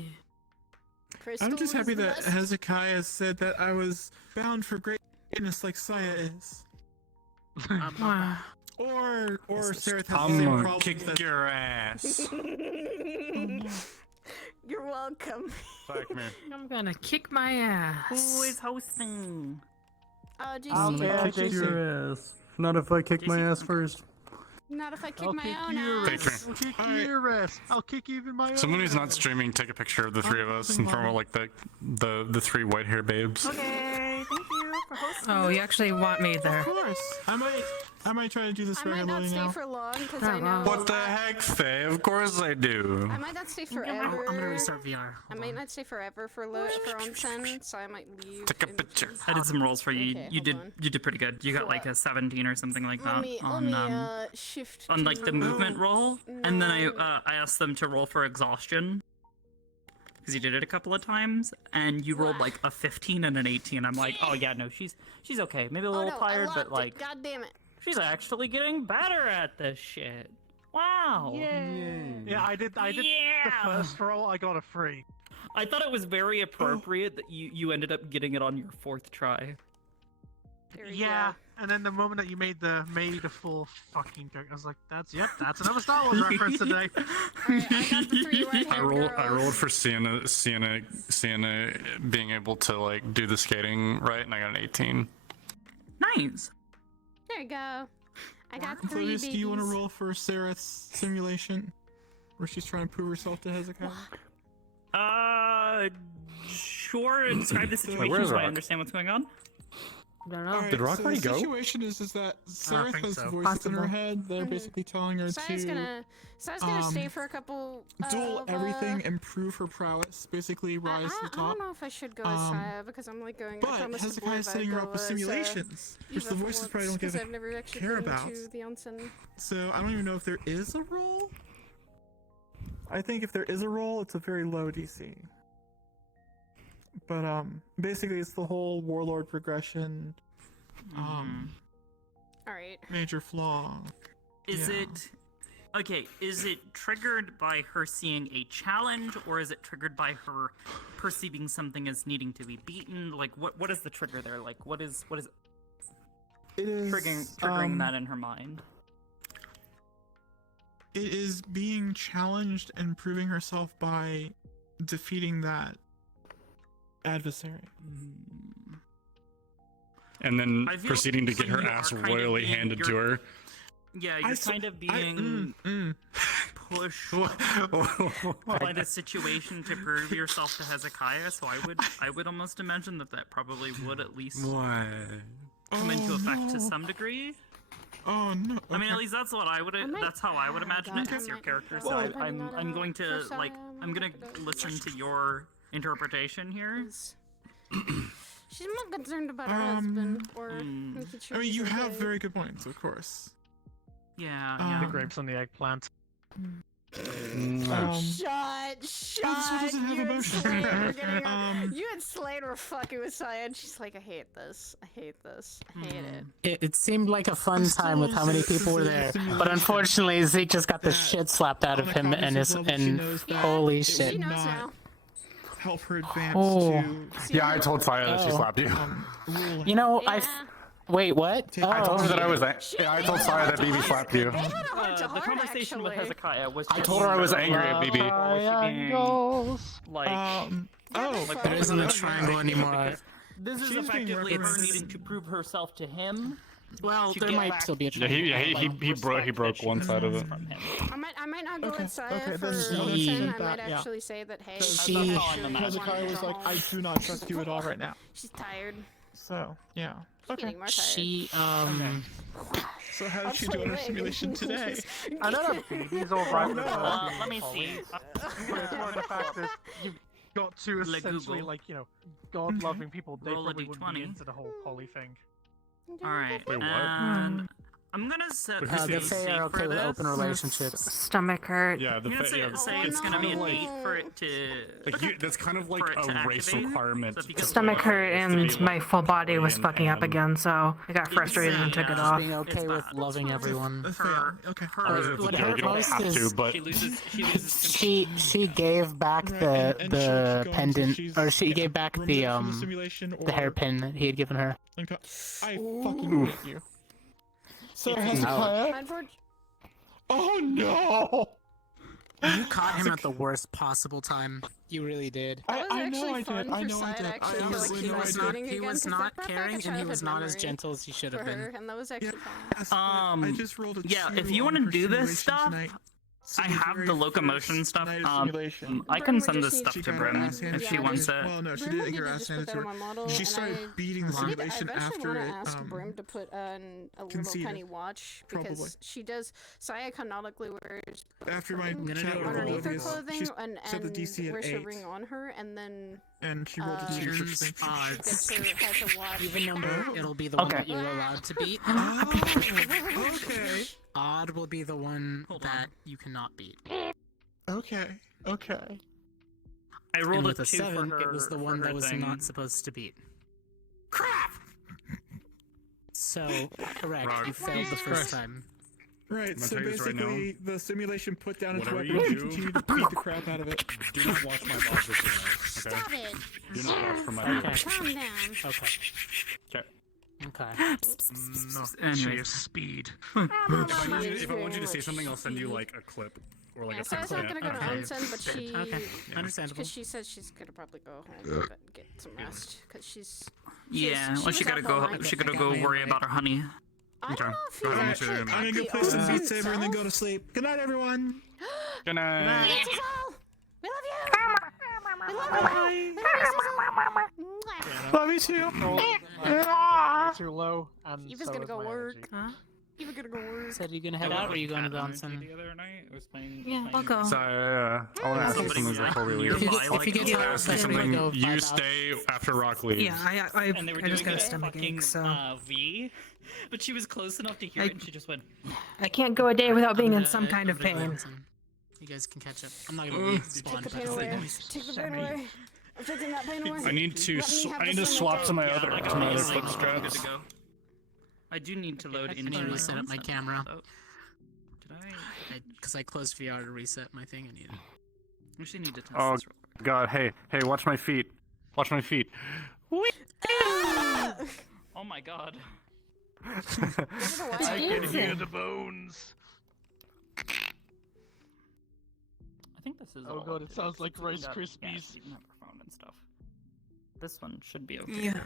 I'm just happy that Hezekiah said that I was bound for greatness like Saya is. Or Sarah has the I'm same gonna problem. kick your ass. You're welcome. Fuck me. I'm gonna kick my ass. Who is hosting? Oh, JC. I'll kick your ass. Not if I kick my ass first. Not if I kick I'll my kick own your ass. ass. I'll kick your ass. I'll kick even my own. Someone who's not streaming, take a picture of the three of us in front of like the three white hair babes. Okay, thank you for hosting. Oh, you actually want me there? Of course. I might try to do this I might regularly not stay now. for long because I know. What the heck, Faye? Of course I do. I might not stay forever. I'm gonna restart VR. I might not stay forever for onsen, so I might leave. Take a picture. I did some rolls for you. Okay, you hold did pretty good. You got like a 17 or something like that on shift on like the movement roll, and then I asked them to roll for exhaustion because you did it a couple of times, and you rolled like a 15 and an 18. I'm like, oh yeah, no, she's okay. Maybe a little tired, but like, God damn it. she's actually getting better at this shit. Wow. Yeah, I did the first roll, I got a 3. I thought it was very appropriate that you ended up getting it on your 4th try. Yeah, and then the moment that you made the full fucking joke, I was like, that's another Star Wars reference today. I rolled for Sienna being able to like do the skating right, and I got an 18. Nice. There you go. I got 3 Flavius, babies. do you want to roll for Sarah's simulation, where she's trying to prove herself to Hezekiah? Sure. Describe the situation so I understand what's going on. I don't know. Alright, Did Rock so already the go? situation is that Sarah think has so. voices in her Possible. head. They're basically telling her Saya's to gonna stay for a couple. duel of, everything, improve her prowess, basically rise to the I top. don't know if I should go with Saya because I'm like going. I But promised to Hezekiah's Blue setting I'd her go up with as, simulations, which Eva the for voices once, probably don't 'cause give I've never actually care been about. to the onsen. So I don't even know if there is a role. I think if there is a role, it's a very low DC. But basically it's the whole warlord progression. All right. Major flaw. Is Yeah. it okay? Is it triggered by her seeing a challenge, or is it triggered by her perceiving something as needing to be beaten? Like, what is the trigger there? Like, what is It is triggering that in her mind? It is being challenged and proving herself by defeating that adversary. And then I feel proceeding to so get her you are ass kind of royally being- handed to her. Yeah, you're kind of being pushed by the situation to prove yourself to Hezekiah. So I would almost imagine that probably would at least come into effect to some degree. Oh no! I mean, at least that's what I would. That's how I would imagine it as your character. So I'm going to I'm gonna listen to your interpretation here. She's more concerned about her husband or making sure I mean, he's you okay. have very good points, of course. Yeah, The grapes on the eggplant. Shut! doesn't have You and emotion. Slade were getting you and Slade were fucking with Saya, and she's like, I hate this. I hate this. I hate it. It seemed like a fun time with how many people were there, but unfortunately Zeke just got the shit slapped out of him and holy shit. She knows now. Help her advance Oh. to. Yeah, I told Saya that she slapped you. You know, wait, what? I told her that I was. Yeah, I told Saya that BB slapped you. The conversation with Hezekiah was. I told her I was angry at BB. Like, there isn't a triangle anymore. This is effectively her needing to prove herself to him. Well, there might still be a Yeah, triangle. he broke one side of it. I might not go with Saya for then Onsen. I might yeah. actually say that, hey, Hezekiah was like, I do not trust you at all right now. She's tired. So yeah. Okay. Getting more tired. She So how did she do in her simulation today? I don't know. He's all right. Let me see. It's more the fact that you've got to essentially, Google. like, you know, God-loving people. They Roll a probably wouldn't be D20. into the whole poly thing. Alright, Wait, what? and I'm gonna set the Fae are okay with open relationships. Stomach hurt. Yeah, the I'm gonna say it's gonna be an 8 for it to. that's kind of like for it to a race activate. requirement. So because Stomach hurt and my full body was and- fucking up again, so I got frustrated and took it Just off. being okay with loving everyone. Okay. What hurt You don't most have is to, but She loses. she gave back the pendant, or she gave back the hairpin that he had given her. I fucking hate you. So Hezekiah. Oh no! You caught him at the worst possible time. You really did. I know I did. I know I did. I honestly know I did. He was not caring, and he was not as gentle as he should have been. And that was actually fun. I just rolled a Yeah, 2 if you on want to her do this simulation stuff, tonight. I have the locomotion stuff. night of simulation. I Brim can would send just this need stuff to to go Brim and- if yeah, she wants it. Well, no, she Brim didn't get her needed ass to handed put to that on my model, her. She and started I- beating the I simulation eventually after wanna it ask Brim to put a little conceded. tiny watch because Probably. she does. Saya canonically wears After my clothing chat with underneath her Olivia, clothing she and set the DC at wears her 8, ring on her, and then and she rolled a 2 for Here's thing. odds. has a watch. Even number, it'll be the one that you're allowed to beat. Okay. Odd will be the one that you cannot beat. Okay. Okay. I And rolled with a a 2 7, for her. it was the for one her that was thing. not supposed to beat. Crap! So, correct, Rock. you failed the first time. Right, I'm so gonna tell you this right basically, the simulation put down its Whatever weapon you and do- continued to beat the crap out of it. Do not watch my vlog this tonight, okay? Stop it! Do not watch from my Okay. vlog. Calm down. Okay. Okay. Okay. Anyways. speed. If I want you to say something, I'll send you like a clip or like Yeah, a Saya's text. not gonna go to onsen, but she. Okay, understandable. Because she says she's gonna probably go home and get some rest. Because she's. Yeah, well, she was gotta up go. all night. She gotta go worry about her honey. I don't know if he's Go ahead, actually I'm I'm gonna go at play the some Beat onsen Saber and then itself. go to sleep. Good night, everyone! Good night. Yes, it's all. We love you. We love you. Love you too! too low, and Eva's so gonna is go my work. energy. Huh? Eva gonna go work. Said you gonna head out, or are you going to the onsen? The other night, I was playing. Yeah, playing I'll go. So, I want to ask you Somebody something like before we leave. nearby, If you get Can to I the ask you onsen, something? go You 5 stay after Rock leaves. Yeah, I and they were just doing got a a stomach fucking ache, so V, but she was close enough to hear it, and she just went. I can't go a day without being in I'm some gonna- kind I'm of gonna go pain. listen. You guys can catch up. I'm not gonna leave spawn. Take the pain away. Take the pain away. I'm taking that pain away. I need to Let me have I need the to swap to my Yeah, other like, to my other honestly, I'm good footstraps. to go. I do need to load I into need to my reset up my onsen, camera. though. Did I? Because I closed VR to reset my thing. I need it. We actually need to test Oh this real quick. God! Hey, watch my feet! Watch my feet! Whee! Oh my god. I can hear the bones. I think this is Oh all god, up it to sounds date, like since we Rice got Krispies. gas, even microphone and stuff. This one should be okay. Yeah.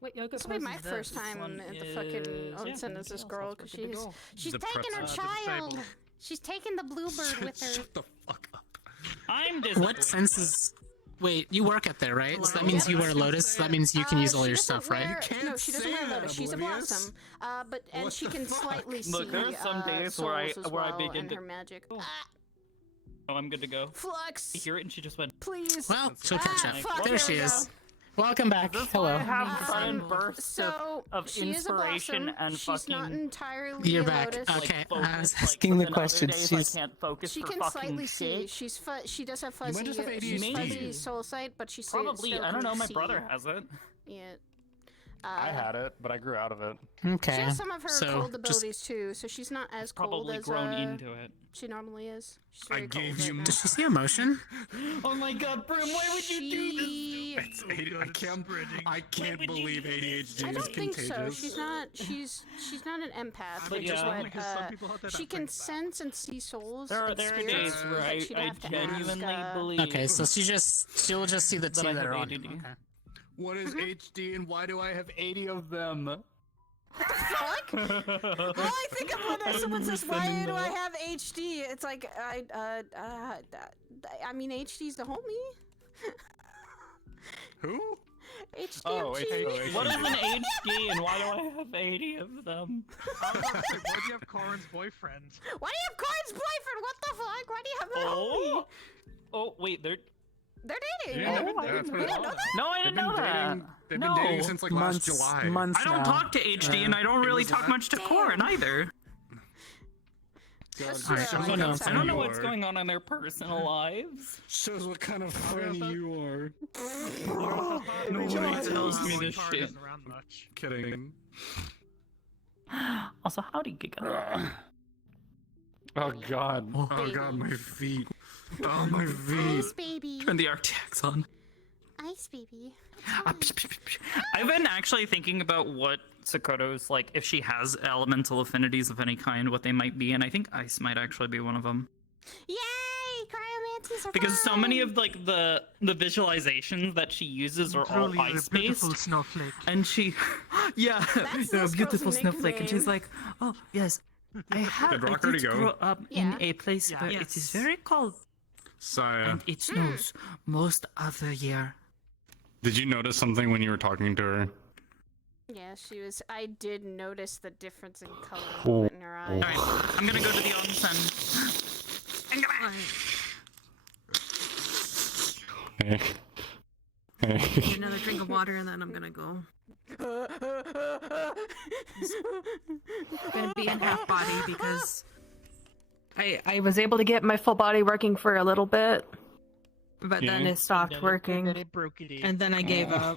Wait, Yoga This will be my poses first this. time one at the is- fucking yeah, onsen everything as this else, girl, that's because good to go. she's The taking her pretzel. child. She's taking the bluebird with her. Shut the fuck up. I'm disappointed. What senses? Wait, you work at there, right? So that means you wear Lotus. So that means you can use all She your doesn't stuff, right? wear- can't No, she doesn't say wear that, Lotus. She's a Oblivious. blossom. And What she the can fuck? slightly see Look, there's some days where I- souls as where I well, begin and to- her magic. Oh. Oh, I'm good to go. Flux, I hear it, and she just went. please. Well, she'll catch up. fuck, there she we is. go. Welcome back. Hello. Have sudden bursts So of she is a inspiration blossom. and She's not fucking. entirely You're a back. Lotus. Okay, focus, I was like, asking but the then question. Other days She's I can't focus She for can fucking slightly see. shit. She does have might fuzzy. just have She's ADHD. fuzzy soul sight, but she Probably. still I don't know. can My see. brother has it. Yeah. I had it, but I grew out of it. She okay. has some of her So cold just abilities too, so she's not as cold Probably as grown into it. she normally is. She's I very gave cold you right does she see emotion? Oh my god, Brim, why would you do this? She- It's I can't would you believe do ADHD I is don't think contagious. so. She's not. She's not an empath, But which is yeah. what Because some people out there she that can think that. sense and see souls. There are and days spirits, where but I she'd have to genuinely ask, believe. Okay, so she'll just see the That two I that have are on. ADD. Okay. What is HD and why do I have 80 of them? What the fuck? All I think of when someone says, "Why do I have HD?" It's like I mean, HD's the homie. Who? HDMG. Oh, HD. What is an HD and why do I have 80 of them? Why do you have Corin's boyfriend? Why do you have Corin's boyfriend? What the fuck? Why do you have that Oh, homie? oh wait, they're. They're dating. Yeah, no, that's what you it didn't know is. that? No, I didn't know that. They've no. been dating since like last July. Months I don't now. talk to HD and I don't really was talk that? much to Corin either. That's Alright, true. I'm I gonna- guess I don't know You what's are. going on in their personal lives. Shows what kind of friend you are. Nobody tells me this Corin shit. isn't around much. Kidding. Also, howdy, Giga. Oh God. Oh god, my feet. Oh my feet. Ice baby. Turn the RTX on. Ice baby. I've been actually thinking about what Sakoto's, like, if she has elemental affinities of any kind, what they might be, and I think ice might actually be one of them. Yay! Cryomancies are Because so fun! many of, like, the visualizations that she uses are all Truly, you're a beautiful ice-based, snowflake. and she... yeah, That's you're a this beautiful girl's snowflake, and she's nickname. like, oh, yes, I Did Rock already did go? grow up Yeah. in a place Yeah. where it Yes. is very cold, Saya, and it snows most of the year. did you notice something when you were talking to her? Yeah, she was. I did notice the difference in color Oh. in her eyes. Alright, I'm gonna go to the onsen. I'm gonna... Hey. Hey. Get another drink of water and then I'm gonna go. I'm gonna be in half body because I was able to get my full body working for a little bit, but then Yeah. it stopped working, Brokey. and then I gave up.